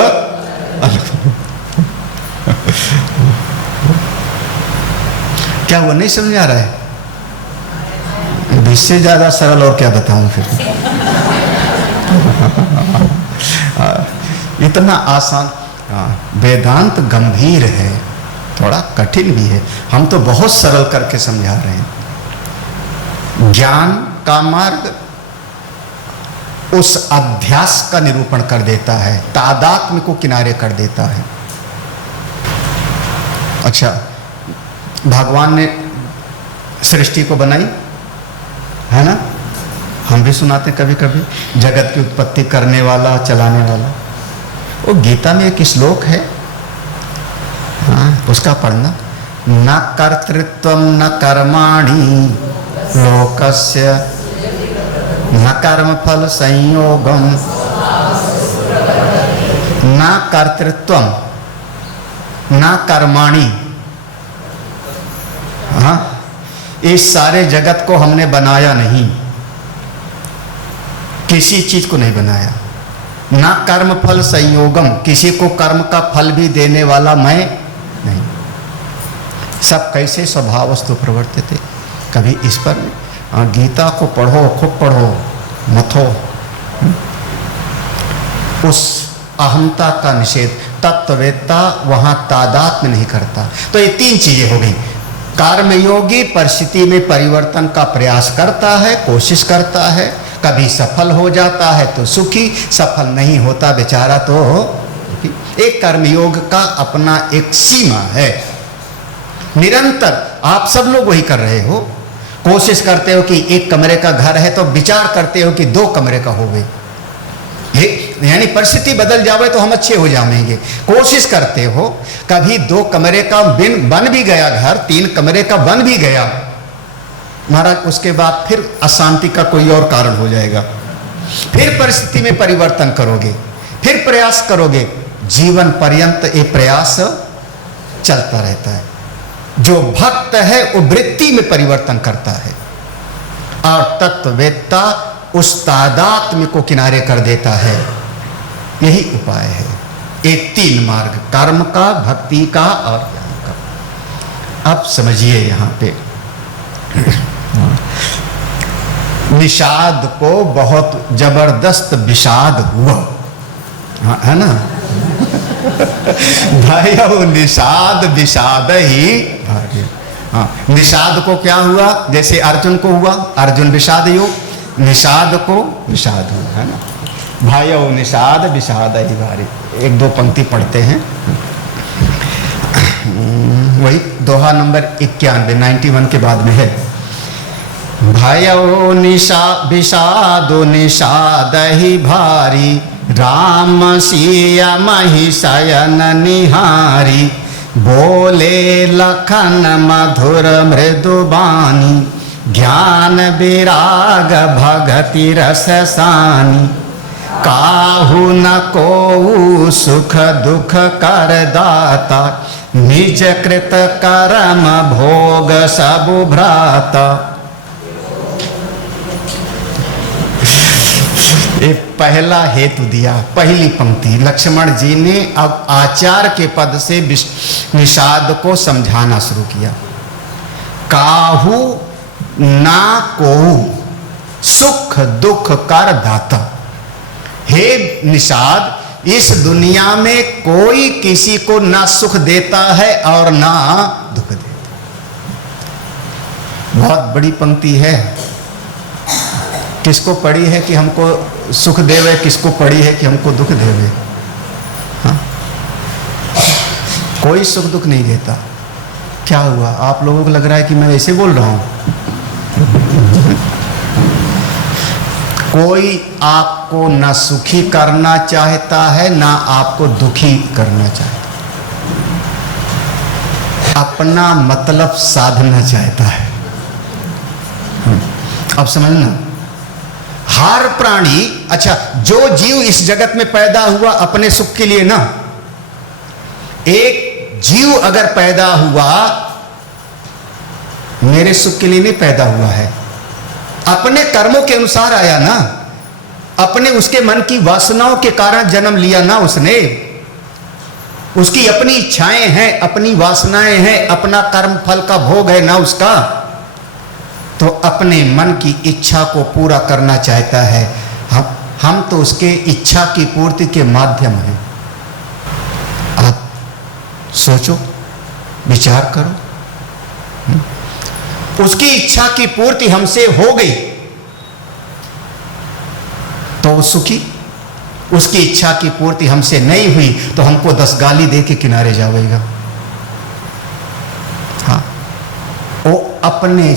क्या वो नहीं समझ आ रहा है? इससे ज्यादा सरल और क्या बताऊं फिर? इतना आसान। वेदांत गंभीर है, थोड़ा कठिन भी है, हम तो बहुत सरल करके समझा रहे हैं। ज्ञान का मार्ग उस अध्यास का निरूपण कर देता है, तादात्म्य को किनारे कर देता है। अच्छा, भगवान ने सृष्टि को बनाई है ना, हम भी सुनाते कभी कभी, जगत की उत्पत्ति करने वाला, चलाने वाला। वो गीता में एक श्लोक है, हाँ, उसका पढ़ना, न कर्तृत्वम न कर्माणि लोकस्य न कर्म फल संयोगम न कर्तृत्वम न कर्माणि। हाँ, इस सारे जगत को हमने बनाया नहीं, किसी चीज को नहीं बनाया। ना कर्म फल संयोगम, किसी को कर्म का फल भी देने वाला मैं नहीं। सब कैसे स्वभावस्तु प्रवर्तित थे। कभी इस पर गीता को पढ़ो, खूब पढ़ो, मथो। उस अहमता का निषेध, तत्ववेत्ता वहां तादात्म्य नहीं करता। तो ये तीन चीजें हो गई। कर्मयोगी परिस्थिति में परिवर्तन का प्रयास करता है, कोशिश करता है, कभी सफल हो जाता है तो सुखी, सफल नहीं होता बेचारा तो। एक कर्मयोग का अपना एक सीमा है। निरंतर आप सब लोग वही कर रहे हो, कोशिश करते हो कि एक कमरे का घर है तो विचार करते हो कि 2 कमरे का हो गए, यानी परिस्थिति बदल जावे तो हम अच्छे हो जाएंगे। कोशिश करते हो, कभी 2 कमरे का बन भी गया घर, 3 कमरे का बन भी गया महाराज, उसके बाद फिर अशांति का कोई और कारण हो जाएगा। फिर परिस्थिति में परिवर्तन करोगे, फिर प्रयास करोगे, जीवन पर्यंत ये प्रयास चलता रहता है। जो भक्त है वो वृत्ति में परिवर्तन करता है और तत्ववेत्ता उस तादात्म्य को किनारे कर देता है। यही उपाय है। ये 3 मार्ग, कर्म का, भक्ति का और ज्ञान का। अब समझिए यहां पे निषाद को बहुत जबरदस्त विषाद हुआ, है ना भाई, वो निषाद विषाद ही भाग्य। हाँ, निषाद को क्या हुआ? जैसे अर्जुन को हुआ, अर्जुन विषाद योग, निषाद को विषाद हुआ, है ना भाई, वो निषाद विषाद ही भारी। 1-2 पंक्ति पढ़ते हैं, वही दोहा नंबर 91 के बाद में है। भयो विषादो निषाद ही भारी, राम सिया मही शयन निहारी, बोले लखन मधुर मृदुबानी, ज्ञान विराग भगति रस सानी, काहू न को सुख दुख कर दाता, निज कृत कर्म भोग सब भ्राता। ये पहला हेतु दिया, पहली पंक्ति। लक्ष्मण जी ने अब आचार्य के पद से निषाद को समझाना शुरू किया। काहू ना को सुख दुख कर दाता। हे निषाद, इस दुनिया में कोई किसी को ना सुख देता है और ना दुख देता। बहुत बड़ी पंक्ति है। किसको पड़ी है कि हमको सुख देवे, किसको पड़ी है कि हमको दुख देवे? हाँ? कोई सुख दुख नहीं देता। क्या हुआ, आप लोगों को लग रहा है कि मैं ऐसे बोल रहा हूं? कोई आपको ना सुखी करना चाहता है ना आपको दुखी करना चाहता, अपना मतलब साधना चाहता है। अब समझना, हर प्राणी, अच्छा जो जीव इस जगत में पैदा हुआ अपने सुख के लिए ना, एक जीव अगर पैदा हुआ मेरे सुख के लिए नहीं पैदा हुआ है, अपने कर्मों के अनुसार आया ना, अपने उसके मन की वासनाओं के कारण जन्म लिया ना उसने, उसकी अपनी इच्छाएं हैं, अपनी वासनाएं हैं, अपना कर्म फल का भोग है ना उसका, तो अपने मन की इच्छा को पूरा करना चाहता है। हम तो उसके इच्छा की पूर्ति के माध्यम हैं। आप सोचो, विचार करो, उसकी इच्छा की पूर्ति हमसे हो गई तो वो सुखी, उसकी इच्छा की पूर्ति हमसे नहीं हुई तो हमको 10 गाली दे के किनारे जावेगा। हाँ, वो अपने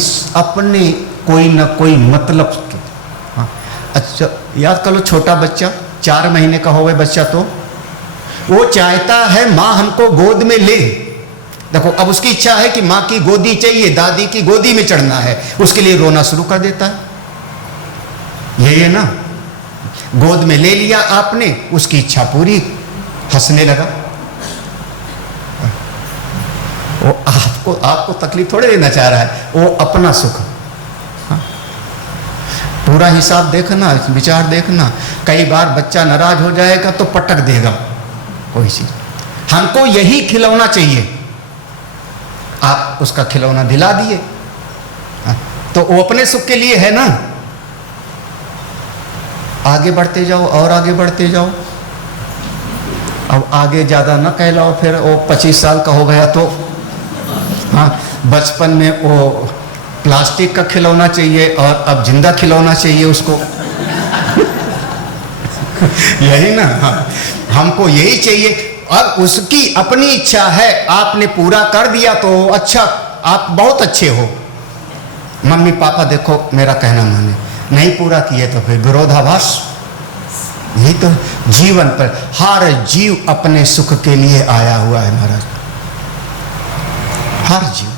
कोई ना कोई मतलब। हाँ, अच्छा याद कर लो, छोटा बच्चा 4 महीने का हो गए बच्चा, तो वो चाहता है माँ हमको गोद में ले। देखो, अब उसकी इच्छा है कि माँ की गोदी चाहिए, दादी की गोदी में चढ़ना है, उसके लिए रोना शुरू कर देता है। यही है ना, गोद में ले लिया आपने, उसकी इच्छा पूरी, हंसने लगा। वो आपको तकलीफ थोड़े देना चाह रहा है, वो अपना सुख। हाँ? पूरा हिसाब देखना, विचार देखना। कई बार बच्चा नाराज हो जाएगा तो पटक देगा कोई चीज, हमको यही खिलौना चाहिए, आप उसका खिलौना दिला दिए। हाँ? तो वो अपने सुख के लिए है ना। आगे बढ़ते जाओ और आगे बढ़ते जाओ। अब आगे ज़्यादा ना कहलाओ, फिर वो 25 साल का हो गया तो हाँ, बचपन में वो प्लास्टिक का खिलौना चाहिए और अब जिंदा खिलौना चाहिए उसको। यही ना, हाँ, हमको यही चाहिए। अब उसकी अपनी इच्छा है, आपने पूरा कर दिया तो अच्छा, आप बहुत अच्छे हो। मम्मी पापा देखो मेरा कहना माने, नहीं पूरा किए तो फिर विरोधाभास। यही तो जीवन पर, हर जीव अपने सुख के लिए आया हुआ है महाराज, हर जीव।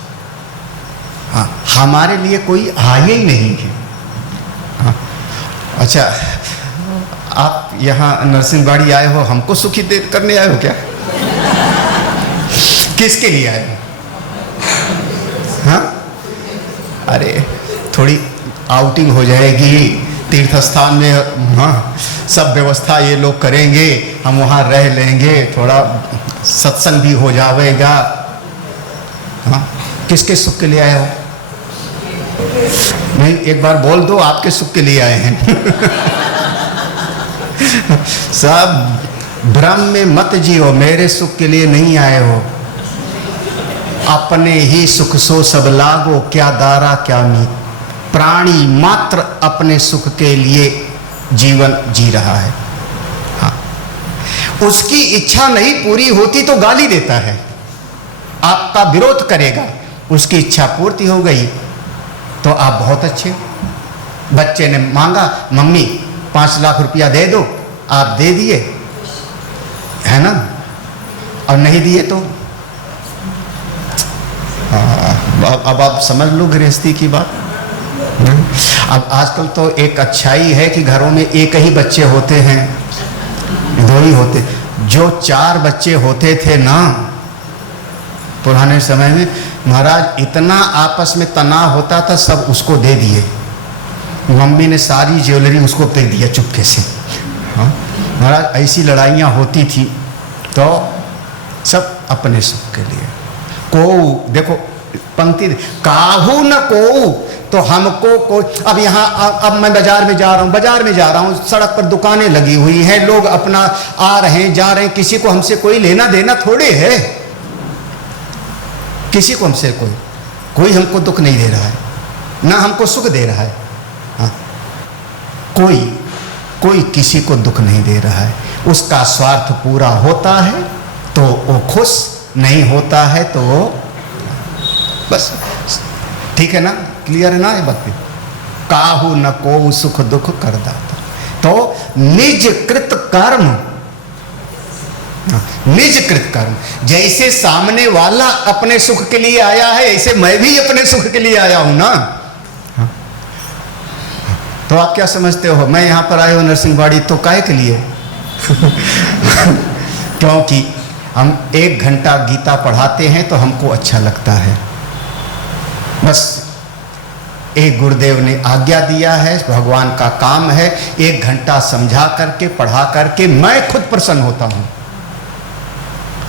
हाँ, हमारे लिए कोई आया ही नहीं है। हाँ, अच्छा आप यहाँ नरसिंहवाड़ी आए हो, हमको सुखी करने आए हो क्या? किसके लिए आए हो? हाँ, अरे थोड़ी आउटिंग हो जाएगी तीर्थ स्थान में। हाँ, सब व्यवस्था ये लोग करेंगे, हम वहाँ रह लेंगे, थोड़ा सत्संग भी हो जाएगा। हाँ, किसके सुख के लिए आए हो? नहीं, एक बार बोल दो, आपके सुख के लिए आए हैं। सब भ्रम में मत जियो, मेरे सुख के लिए नहीं आए हो। अपने ही सुख सो सब लागो, क्या दारा क्या मीत। प्राणी मात्र अपने सुख के लिए जीवन जी रहा है। हाँ, उसकी इच्छा नहीं पूरी होती तो गाली देता है, आपका विरोध करेगा। उसकी इच्छा पूर्ति हो गई तो आप बहुत अच्छे। बच्चे ने मांगा, मम्मी 5 लाख रुपया दे दो, आप दे दिए, है ना? और नहीं दिए तो अब आप समझ लो गृहस्थी की बात। अब आजकल तो एक अच्छाई है कि घरों में एक ही बच्चे होते हैं, 2 ही होते। जो 4 बच्चे होते थे ना पुराने समय में, महाराज इतना आपस में तनाव होता था, सब उसको दे दिए। मम्मी ने सारी ज्वेलरी उसको दे दिया चुपके से। हाँ महाराज ऐसी लड़ाइयाँ होती थी, तो सब अपने सुख के लिए। को देखो पंक्ति, काहू न को, तो हमको कोई, अब यहाँ अब मैं बाजार में जा रहा हूँ, सड़क पर दुकानें लगी हुई हैं, लोग अपना आ रहे हैं जा रहे हैं, किसी को हमसे कोई लेना देना थोड़े है, किसी को हमसे कोई हमको दुख नहीं दे रहा है, ना हमको सुख दे रहा है। हाँ, कोई किसी को दुख नहीं दे रहा है। उसका स्वार्थ पूरा होता है तो वो खुश, नहीं होता है तो वो बस, ठीक है ना, क्लियर है ना ये बात? काहू न को सुख दुख कर दाता, तो निज कृत कर्म, निज कृत कर्म, जैसे सामने वाला अपने सुख के लिए आया है, ऐसे मैं भी अपने सुख के लिए आया हूं ना। तो आप क्या समझते हो, मैं यहां पर आया हूं नरसिंहवाड़ी तो काहे के लिए? क्योंकि हम 1 घंटा गीता पढ़ाते हैं तो हमको अच्छा लगता है, बस एक गुरुदेव ने आज्ञा दिया है, भगवान का काम है, 1 घंटा समझा करके पढ़ा करके मैं खुद प्रसन्न होता हूं।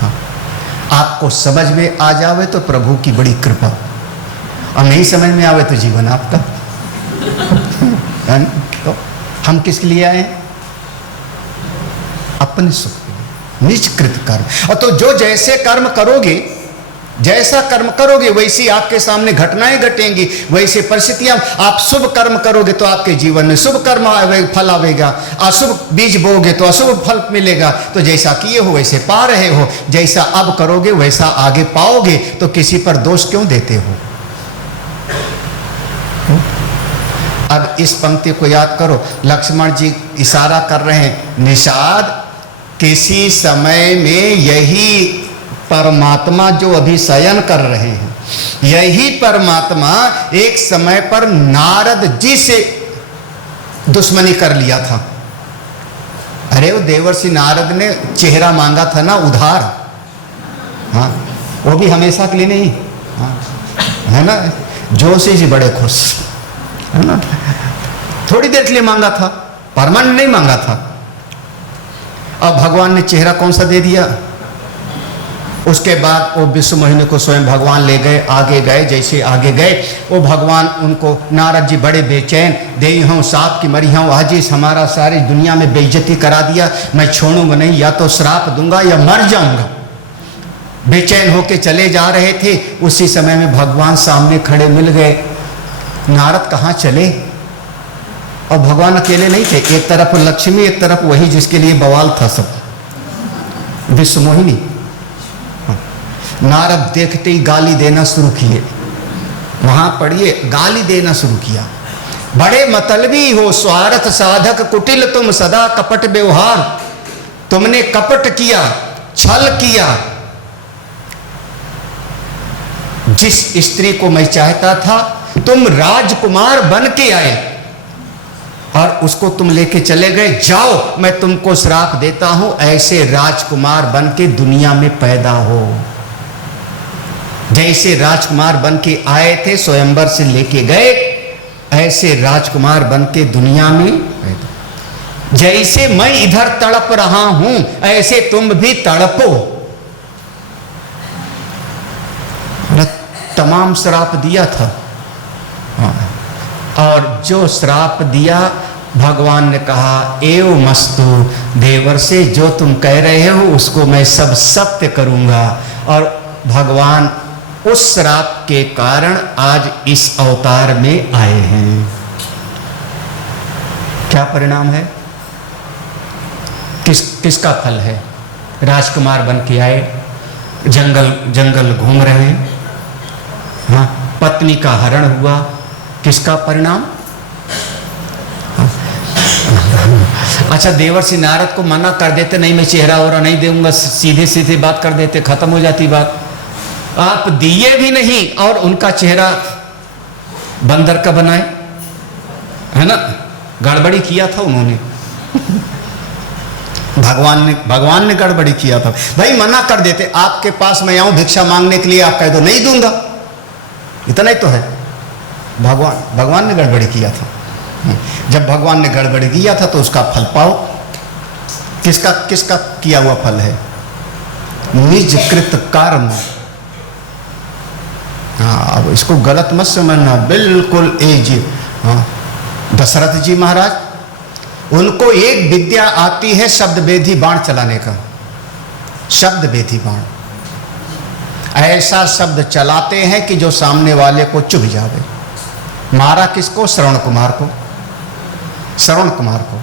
हाँ, आपको समझ में आ जावे तो प्रभु की बड़ी कृपा, और नहीं समझ में आवे तो जीवन आपका। तो हम किसके लिए आए? अपने सुख के लिए, निज कृत कर्म। और तो जो जैसे कर्म करोगे, जैसा कर्म करोगे वैसी आपके सामने घटनाएं घटेंगी, वैसे परिस्थितियां। आप शुभ कर्म करोगे तो आपके जीवन में शुभ कर्म फल आवेगा, अशुभ बीज बोगे तो अशुभ फल मिलेगा। तो जैसा किए हो वैसे पा रहे हो, जैसा अब करोगे वैसा आगे पाओगे, तो किसी पर दोष क्यों देते हो? अब इस पंक्ति को याद करो, लक्ष्मण जी इशारा कर रहे हैं, निषाद किसी समय में यही परमात्मा जो अभी शयन कर रहे हैं, यही परमात्मा एक समय पर नारद जी से दुश्मनी कर लिया था। अरे वो देवर्षि नारद ने चेहरा मांगा था ना उधार, हाँ, वो भी हमेशा के लिए नहीं, हाँ, है ना, जोशी जी बड़े खुश, है ना, थोड़ी देर के लिए मांगा था, परमानेंट नहीं मांगा था। अब भगवान ने चेहरा कौन सा दे दिया? उसके बाद वो विश्व मोहिनी को स्वयं भगवान ले गए, आगे गए, जैसे आगे गए वो भगवान उनको, नारद जी बड़े बेचैन, दे हूँ सांप की मरी हूँ, आज इस हमारा सारी दुनिया में बेइज्जती करा दिया, मैं छोड़ूंगा नहीं, या तो श्राप दूंगा या मर जाऊंगा। बेचैन होके चले जा रहे थे, उसी समय में भगवान सामने खड़े मिल गए। नारद कहाँ चले? और भगवान अकेले नहीं थे, एक तरफ लक्ष्मी, एक तरफ वही जिसके लिए बवाल था सब, विश्व मोहिनी। नारद देखते ही गाली देना शुरू किए, वहां पढ़िए, गाली देना शुरू किया। बड़े मतलबी हो, स्वार्थ साधक कुटिल तुम, सदा कपट व्यवहार, तुमने कपट किया, छल किया। जिस स्त्री को मैं चाहता था तुम राजकुमार बन के आए और उसको तुम लेके चले गए, जाओ मैं तुमको श्राप देता हूं, ऐसे राजकुमार बन के दुनिया में पैदा हो। जैसे राजकुमार बन के आए थे, स्वयंवर से लेके गए, ऐसे राजकुमार बन के दुनिया में पैदा। जैसे मैं इधर तड़प रहा हूं, ऐसे तुम भी तड़पो। तमाम श्राप दिया था, और जो श्राप दिया भगवान ने कहा, एव मस्तु देवर से, जो तुम कह रहे हो उसको मैं सब सत्य करूंगा। और भगवान उस श्राप के कारण आज इस अवतार में आए हैं। क्या परिणाम है? किसका फल है? राजकुमार बन के आए, जंगल घूम रहे हैं, हाँ, पत्नी का हरण हुआ, किसका परिणाम? अच्छा, देवर्षि नारद को मना कर देते, नहीं मैं चेहरा और नहीं दूंगा, सीधे सीधे बात कर देते, खत्म हो जाती बात। आप दिए भी नहीं और उनका चेहरा बंदर का बनाए, है ना, गड़बड़ी किया था उन्होंने। भगवान ने गड़बड़ी किया था। भाई मना कर देते, आपके पास मैं आऊं भिक्षा मांगने के लिए, आप कह दो नहीं दूंगा, इतना ही तो है। भगवान ने गड़बड़ी किया था। जब भगवान ने गड़बड़ किया था तो उसका फल पाओ। किसका किसका किया हुआ फल है? निज कृत कर्म। हाँ, अब इसको गलत मत समझना, बिल्कुल हाँ, दशरथ जी महाराज, उनको एक विद्या आती है शब्द वेदी बाण चलाने का। शब्द वेदी बाण ऐसा शब्द चलाते हैं कि जो सामने वाले को चुभ जावे। मारा किसको? श्रवण कुमार को। श्रवण कुमार को,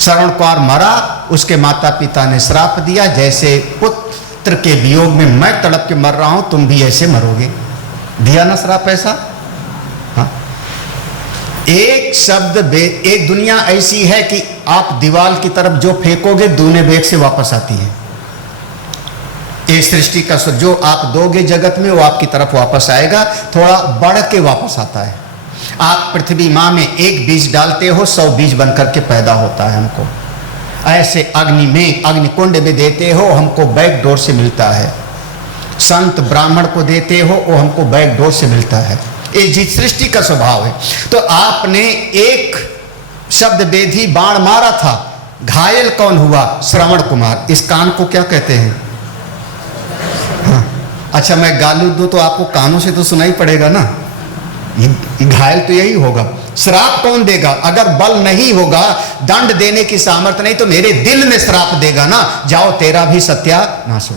श्रवण कुमार मरा, उसके माता पिता ने श्राप दिया, जैसे पुत्र के वियोग में मैं तड़प के मर रहा हूं, तुम भी ऐसे मरोगे। दिया ना श्राप ऐसा। हाँ, एक शब्द एक दुनिया ऐसी है कि आप दीवार की तरफ जो फेंकोगे दूने वेग से वापस आती है। ये सृष्टि का जो आप दोगे जगत में वो आपकी तरफ वापस आएगा, थोड़ा बढ़ के वापस आता है। आप पृथ्वी माँ में एक बीज डालते हो, 100 बीज बनकर के पैदा होता है हमको। ऐसे अग्नि में, अग्निकुंड में देते हो, हमको बैक डोर से मिलता है। संत ब्राह्मण को देते हो, वो हमको बैक डोर से मिलता है। ये जी सृष्टि का स्वभाव है। तो आपने एक शब्द वेदी बाण मारा था, घायल कौन हुआ? श्रवण कुमार। इस कान को क्या कहते हैं? हाँ, अच्छा मैं गालू दूं तो आपको कानों से तो सुनाई पड़ेगा ना, ये घायल तो यही होगा। श्राप कौन देगा? अगर बल नहीं होगा, दंड देने की सामर्थ्य नहीं, तो मेरे दिल में श्राप देगा ना, जाओ तेरा भी सत्यानाश हो।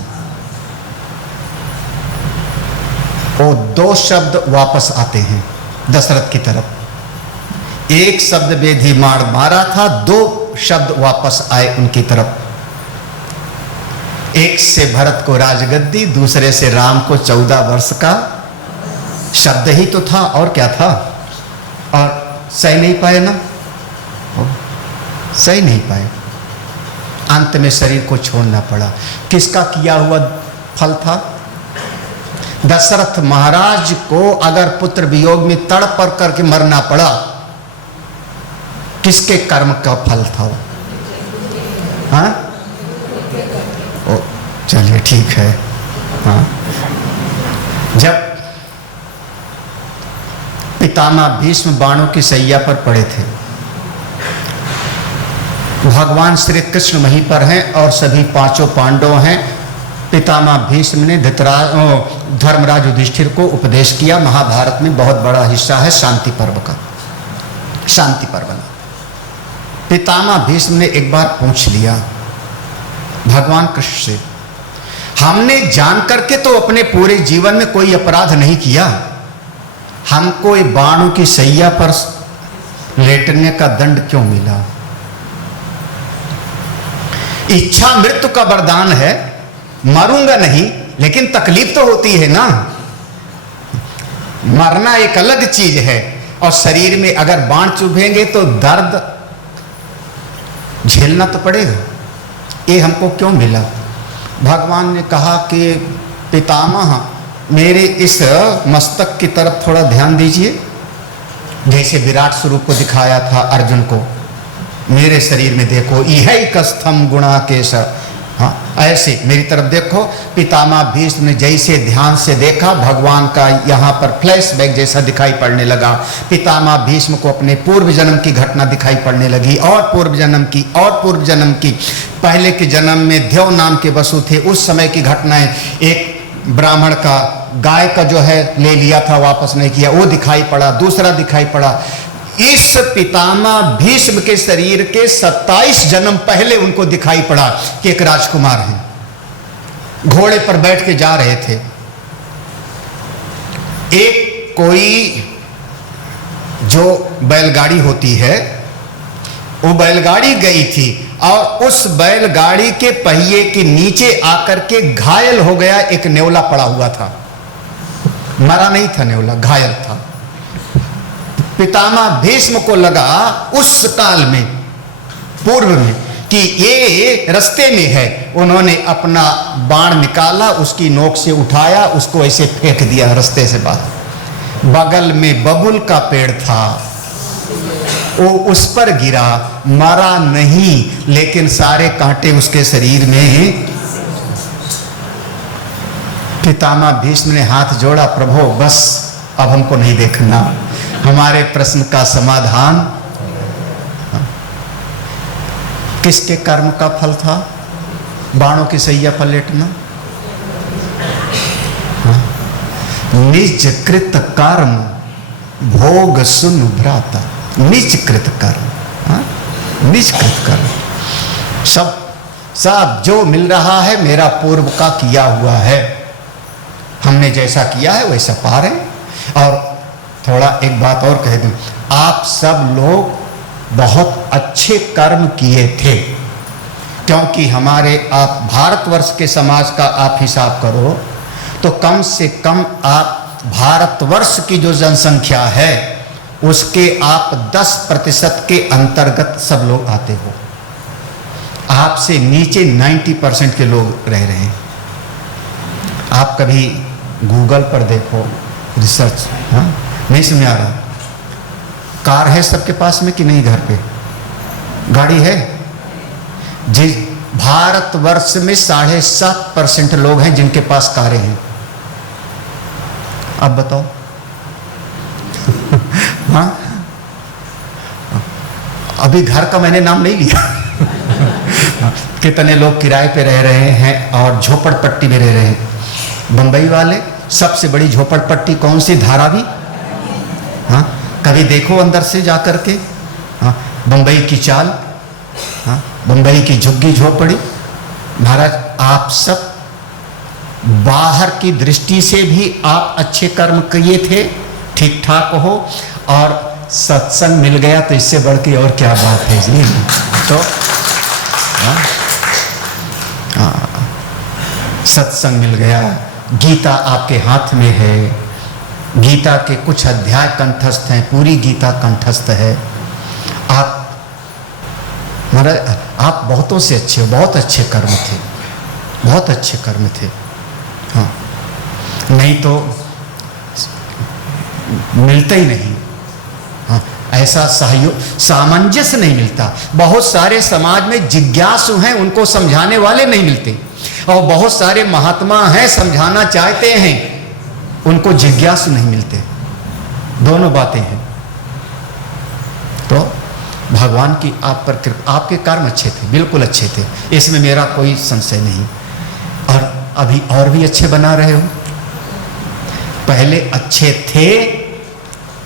वो 2 शब्द वापस आते हैं दशरथ की तरफ। एक शब्द वेदी मार मारा था, 2 शब्द वापस आए उनकी तरफ। एक से भरत को राजगद्दी, दूसरे से राम को 14 वर्ष का। शब्द ही तो था, और क्या था? और सह नहीं पाए ना, सह नहीं पाए। अंत में शरीर को छोड़ना पड़ा। किसका किया हुआ फल था? दशरथ महाराज को अगर पुत्र वियोग में तड़प करके मरना पड़ा, किसके कर्म का फल था वो? हाँ, ओ चलिए ठीक है। हाँ, जब पितामह भीष्म बाणों की सैया पर पड़े थे, भगवान श्री कृष्ण वहीं पर हैं और सभी 5 पांडव हैं। पितामह भीष्म ने धर्मराज युधिष्ठिर को उपदेश किया। महाभारत में बहुत बड़ा हिस्सा है शांति पर्व का। शांति पर्व में पितामह भीष्म ने एक बार पूछ लिया भगवान कृष्ण से, हमने जान करके तो अपने पूरे जीवन में कोई अपराध नहीं किया, हमको ये बाणों की सैया पर लेटने का दंड क्यों मिला? इच्छा मृत्यु का वरदान है, मरूंगा नहीं, लेकिन तकलीफ तो होती है ना। मरना एक अलग चीज है, और शरीर में अगर बाण चुभेंगे तो दर्द झेलना तो पड़ेगा। ये हमको क्यों मिला? भगवान ने कहा कि पितामह, मेरे इस मस्तक की तरफ थोड़ा ध्यान दीजिए। जैसे विराट स्वरूप को दिखाया था अर्जुन को, मेरे शरीर में देखो, इह कस्थम गुणा केश। हाँ, ऐसे मेरी तरफ देखो। पितामह भीष्म ने जैसे ध्यान से देखा, भगवान का यहाँ पर फ्लैशबैक जैसा दिखाई पड़ने लगा। पितामह भीष्म को अपने पूर्व जन्म की घटना दिखाई पड़ने लगी, और पूर्व जन्म की, और पूर्व जन्म की। पहले के जन्म में देव नाम के वसु थे, उस समय की घटनाएं। एक ब्राह्मण का गाय का जो है ले लिया था, वापस नहीं किया, वो दिखाई पड़ा। दूसरा दिखाई पड़ा, इस पितामह भीष्म के शरीर के 27 जन्म पहले उनको दिखाई पड़ा कि एक राजकुमार हैं, घोड़े पर बैठ के जा रहे थे। एक कोई जो बैलगाड़ी होती है, वो बैलगाड़ी गई थी, और उस बैलगाड़ी के पहिए के नीचे आकर के घायल हो गया एक नेवला पड़ा हुआ था। मरा नहीं था नेवला, घायल था। पितामह भीष्म को लगा उस काल में, पूर्व में, कि ये रास्ते में है। उन्होंने अपना बाण निकाला, उसकी नोक से उठाया, उसको ऐसे फेंक दिया रास्ते से बाहर। बगल में बबुल का पेड़ था, वो उस पर गिरा, मरा नहीं, लेकिन सारे कांटे उसके शरीर में। पितामह भीष्म ने हाथ जोड़ा, प्रभु बस अब हमको नहीं देखना, हमारे प्रश्न का समाधान किसके कर्म का फल था? बाणों की सैया पर लेटना। निज कृत कर्म भोग सुन भ्राता। निज कृत कर्म, निज कृत कर्म, सब जो मिल रहा है मेरा पूर्व का किया हुआ है। हमने जैसा किया है वैसा पा रहे हैं। और थोड़ा एक बात और कह दूं, आप सब लोग बहुत अच्छे कर्म किए थे, क्योंकि हमारे आप भारतवर्ष के समाज का आप हिसाब करो तो कम से कम आप भारतवर्ष की जो जनसंख्या है उसके आप 10% के अंतर्गत सब लोग आते हो। आपसे नीचे 90% के लोग रह रहे हैं। आप कभी गूगल पर देखो, रिसर्च, हाँ नहीं समझ आ रहा। कार है सबके पास में कि नहीं? घर पे गाड़ी है? जिस भारतवर्ष में 7.5% लोग हैं जिनके पास कारें हैं। अब बताओ। हाँ, अभी घर का मैंने नाम नहीं लिया। कितने लोग किराए पे रह रहे हैं और झोपड़पट्टी में रह रहे हैं। बंबई वाले सबसे बड़ी झोपड़पट्टी कौन सी? धारावी। हाँ, कभी देखो अंदर से जा करके। हाँ, बंबई की चाल, हाँ, बंबई की झुग्गी झोपड़ी। महाराज आप सब बाहर की दृष्टि से भी आप अच्छे कर्म किए थे, ठीक ठाक हो, और सत्संग मिल गया तो इससे बढ़ के और क्या बात है जी। तो सत्संग मिल गया, गीता आपके हाथ में है, गीता के कुछ अध्याय कंठस्थ हैं, पूरी गीता कंठस्थ है। आप महाराज आप बहुतों से अच्छे हो, बहुत अच्छे कर्म थे, बहुत अच्छे कर्म थे। हाँ, नहीं तो मिलता ही नहीं। हाँ, ऐसा सहयोग सामंजस्य नहीं मिलता। बहुत सारे समाज में जिज्ञासु हैं, उनको समझाने वाले नहीं मिलते, और बहुत सारे महात्मा हैं समझाना चाहते हैं, उनको जिज्ञासु नहीं मिलते। दोनों बातें हैं। तो भगवान की आप पर कृपा, आपके कर्म अच्छे थे, बिल्कुल अच्छे थे, इसमें मेरा कोई संशय नहीं। और अभी और भी अच्छे बना रहे हो। पहले अच्छे थे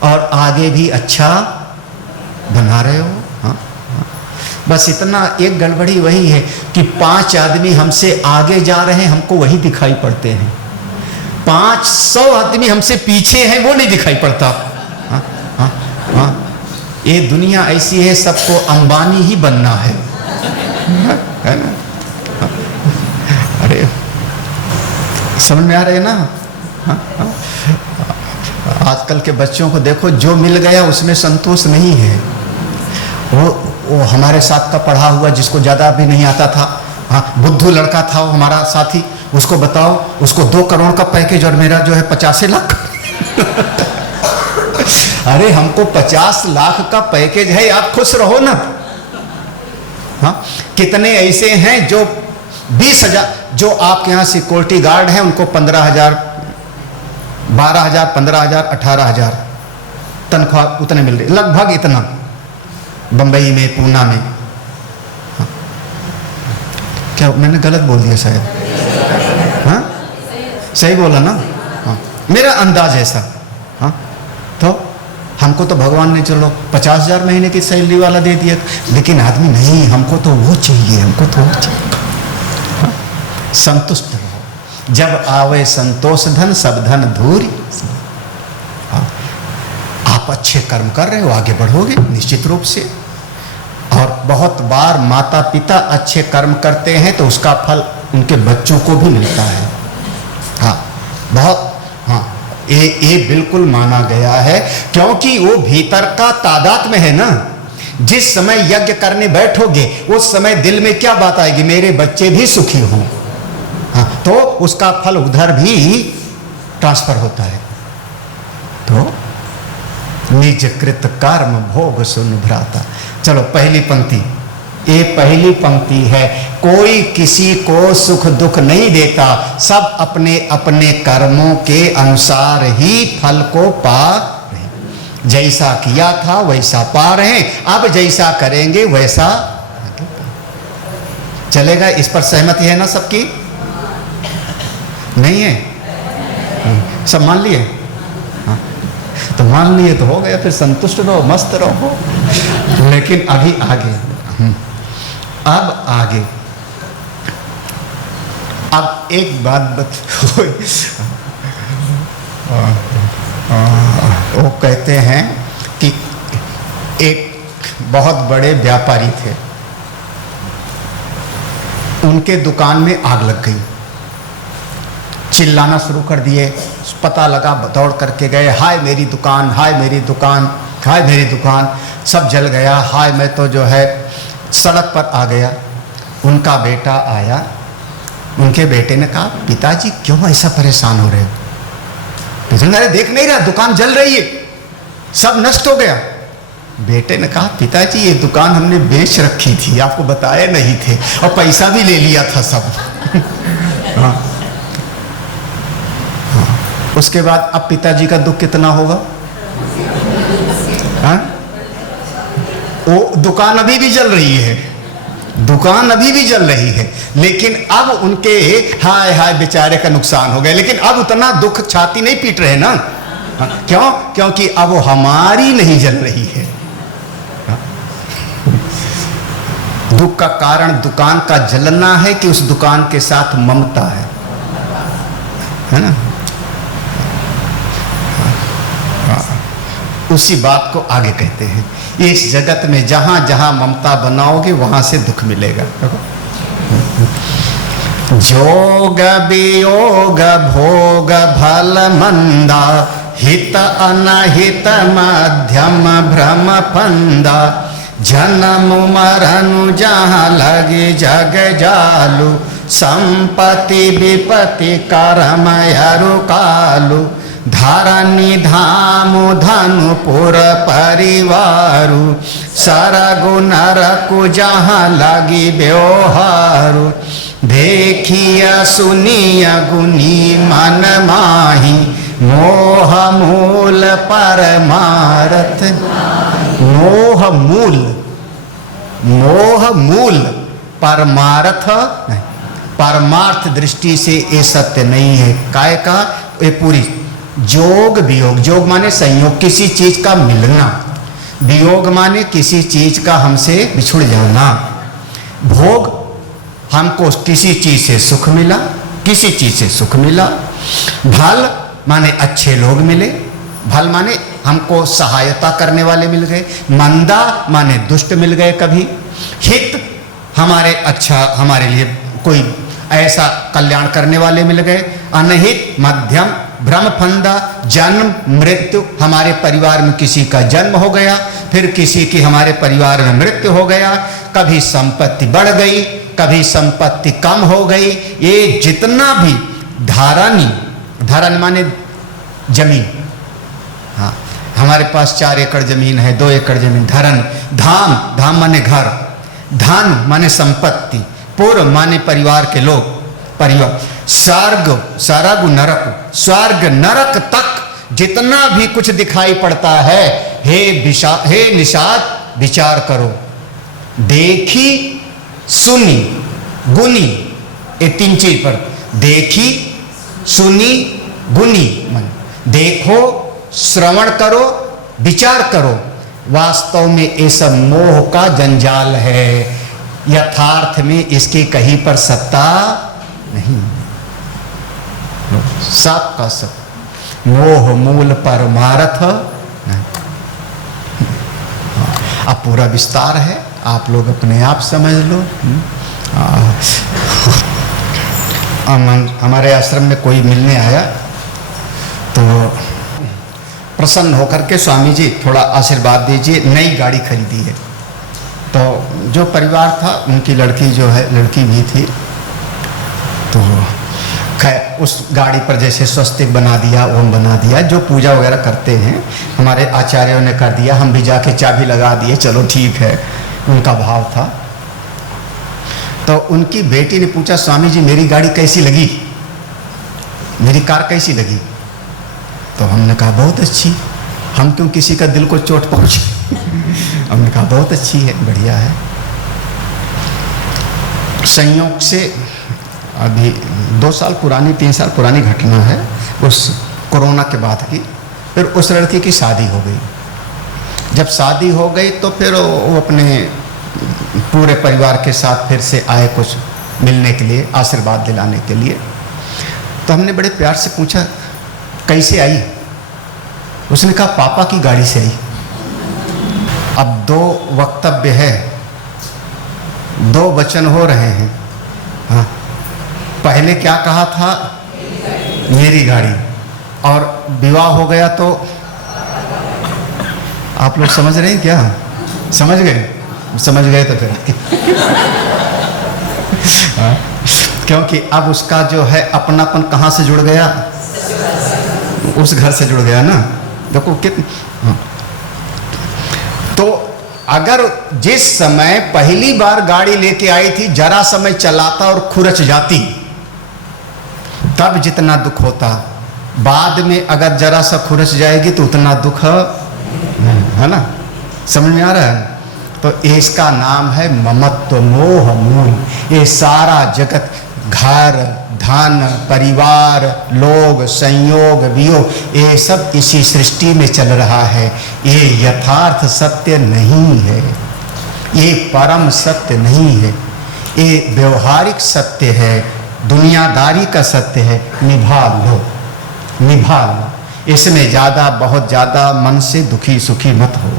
और आगे भी अच्छा बना रहे हो। हाँ, हाँ। बस इतना एक गड़बड़ी वही है कि 5 आदमी हमसे आगे जा रहे हैं, हमको वही दिखाई पड़ते हैं। 500 आदमी हमसे पीछे हैं, वो नहीं दिखाई पड़ता। हाँ, हाँ, हाँ। ये दुनिया ऐसी है, सबको अंबानी ही बनना है ना? अरे समझ में आ रहे हैं ना? हाँ, हाँ। आजकल के बच्चों को देखो, जो मिल गया उसमें संतोष नहीं है। वो हमारे साथ का पढ़ा हुआ, जिसको ज़्यादा भी नहीं आता था, हाँ, बुद्धू लड़का था वो हमारा साथी, उसको बताओ, उसको 2 करोड़ का पैकेज और मेरा जो है 50 लाख। अरे हमको 50 लाख का पैकेज है, आप खुश रहो ना। हाँ, कितने ऐसे हैं जो 20,000, जो आपके यहाँ सिक्योरिटी गार्ड हैं उनको 15,000, 12,000, 15,000, 18,000 तनख्वाह उतने मिल रही, लगभग इतना, बंबई में, पूना में। हाँ। क्या मैंने गलत बोल दिया शायद? हाँ, सही बोला ना? हाँ, मेरा अंदाज ऐसा। हाँ, तो हमको तो भगवान ने चलो 50,000 महीने की सैलरी वाला दे दिया, लेकिन आदमी नहीं, हमको तो वो चाहिए, हमको तो वो चाहिए। हाँ? संतुष्ट रहो, जब आवे संतोष धन सब धन धूरी। हाँ? आप अच्छे कर्म कर रहे हो, आगे बढ़ोगे निश्चित रूप से। और बहुत बार माता पिता अच्छे कर्म करते हैं तो उसका फल उनके बच्चों को भी मिलता है। हाँ, बहुत, हाँ, ये बिल्कुल माना गया है, क्योंकि वो भीतर का तादाद में है ना। जिस समय यज्ञ करने बैठोगे उस समय दिल में क्या बात आएगी? मेरे बच्चे भी सुखी हों। हाँ, तो उसका फल उधर भी ट्रांसफर होता है। तो निज कृत कर्म भोग सुन भ्राता। चलो पहली पंक्ति, ये पहली पंक्ति है, कोई किसी को सुख दुख नहीं देता, सब अपने अपने कर्मों के अनुसार ही फल को पा रहे। जैसा किया था वैसा पा रहे हैं, अब जैसा करेंगे वैसा। चलेगा? इस पर सहमति है ना सबकी? नहीं है? सब मान लिए? हाँ, तो मान लिए तो हो गया, फिर संतुष्ट रहो, मस्त रहो। लेकिन अभी आगे, अब आगे, अब एक बात वो कहते हैं कि एक बहुत बड़े व्यापारी थे, उनके दुकान में आग लग गई। चिल्लाना शुरू कर दिए, पता लगा, दौड़ करके गए, हाय मेरी दुकान, हाय मेरी दुकान, हाय मेरी दुकान, सब जल गया, हाय मैं तो जो है सड़क पर आ गया। उनका बेटा आया, उनके बेटे ने कहा, पिताजी क्यों ऐसा परेशान हो रहे हो? अरे देख नहीं रहा दुकान जल रही है, सब नष्ट हो गया। बेटे ने कहा, पिताजी ये दुकान हमने बेच रखी थी, आपको बताए नहीं थे, और पैसा भी ले लिया था सब। हाँ। उसके बाद अब पिताजी का दुख कितना होगा? हाँ? वो दुकान अभी भी जल रही है, दुकान अभी भी जल रही है, लेकिन अब उनके हाय हाय बेचारे का नुकसान हो गया, लेकिन अब उतना दुख छाती नहीं पीट रहे ना। हाँ? क्यों? क्योंकि अब वो हमारी नहीं जल रही है। हाँ? दुख का कारण दुकान का जलना है कि उस दुकान के साथ ममता है ना? उसी बात को आगे कहते हैं, इस जगत में जहां जहां ममता बनाओगे वहां से दुख मिलेगा। जोग वियोग भोग भल मंदा, हित अनहित मध्यम भ्रम फंदा, जन्म मरनु जहाँ लगे जग जालू, संपत्ति विपत्ति कर्म यरु कालू, धरनी धाम धनुपुर परिवारु, सरगु नरकु जहाँ लगी व्यवहारु, देखिया सुनिया गुनी मन माही, मोह मूल परमारथ। मोह मूल, मोह मूल परमार्थ नहीं, परमार्थ दृष्टि से ये सत्य नहीं है। काय का? ये पूरी जोग वियोग, जोग माने संयोग, किसी चीज का मिलना, वियोग माने किसी चीज का हमसे बिछुड़ जाना। भोग, हमको किसी चीज से सुख मिला, किसी चीज से सुख मिला। भल माने अच्छे लोग मिले, भल माने हमको सहायता करने वाले मिल गए। मंदा माने दुष्ट मिल गए कभी। हित हमारे अच्छा, हमारे लिए कोई ऐसा कल्याण करने वाले मिल गए। अनहित मध्यम भ्रम फंदा, जन्म मृत्यु, हमारे परिवार में किसी का जन्म हो गया, फिर किसी की हमारे परिवार में मृत्यु हो गया। कभी संपत्ति बढ़ गई, कभी संपत्ति कम हो गई। ये जितना भी धारानी, धारानी माने जमीन, हाँ हमारे पास 4 एकड़ जमीन है, 2 एकड़ जमीन, धरन। धाम, धाम माने घर, धन माने संपत्ति, पूर्व माने परिवार के लोग, परिवार। स्वर्ग, सरग नरक, स्वर्ग नरक तक जितना भी कुछ दिखाई पड़ता है, हे निषाद विचार करो। देखी सुनी गुनी, ये 3 चीज पर, देखी सुनी गुनी, मन देखो, श्रवण करो, विचार करो। वास्तव में ये सब मोह का जंजाल है, यथार्थ में इसकी कहीं पर सत्ता नहीं। सब का सब मोह मूल परमार्थ नहीं। अब पूरा विस्तार है, आप लोग अपने आप समझ लो। हमारे आश्रम में कोई मिलने आया तो प्रसन्न होकर के, स्वामी जी थोड़ा आशीर्वाद दीजिए, नई गाड़ी खरीदी है। तो जो परिवार था उनकी लड़की जो है, लड़की भी थी, तो खैर उस गाड़ी पर जैसे स्वस्तिक बना दिया, ओम बना दिया, जो पूजा वगैरह करते हैं हमारे आचार्यों ने कर दिया, हम भी जाके चाबी लगा दिए, चलो ठीक है, उनका भाव था। तो उनकी बेटी ने पूछा, स्वामी जी मेरी गाड़ी कैसी लगी, मेरी कार कैसी लगी? तो हमने कहा बहुत अच्छी, हम क्यों किसी का दिल को चोट पहुंचे। हमने कहा बहुत अच्छी है, बढ़िया है। संयोग से अभी 2 साल पुरानी 3 साल पुरानी घटना है, उस कोरोना के बाद की। फिर उस लड़की की शादी हो गई। जब शादी हो गई तो फिर वो अपने पूरे परिवार के साथ फिर से आए कुछ मिलने के लिए, आशीर्वाद दिलाने के लिए। तो हमने बड़े प्यार से पूछा कैसे आई? उसने कहा पापा की गाड़ी से आई। अब 2 वक्तव्य है, 2 वचन हो रहे हैं। हाँ, पहले क्या कहा था? मेरी गाड़ी। और विवाह हो गया तो आप लोग समझ रहे हैं क्या? समझ गए? समझ गए तो फिर हाँ? क्योंकि अब उसका जो है अपनापन कहाँ से जुड़ गया? उस घर से जुड़ गया ना। देखो कितना। तो अगर जिस समय पहली बार गाड़ी लेके आई थी जरा समय चलाता और खुरच जाती तब जितना दुख होता, बाद में अगर जरा सा खुरच जाएगी तो उतना दुख है ना। समझ में आ रहा है? तो इसका नाम है ममत्व मोह मूल। ये सारा जगत, घर, धन, परिवार, लोग, संयोग, वियोग, ये सब इसी सृष्टि में चल रहा है। ये यथार्थ सत्य नहीं है, ये परम सत्य नहीं है, ये व्यवहारिक सत्य है, दुनियादारी का सत्य है। निभा लो, निभा लो। इसमें ज़्यादा बहुत ज़्यादा मन से दुखी सुखी मत हो।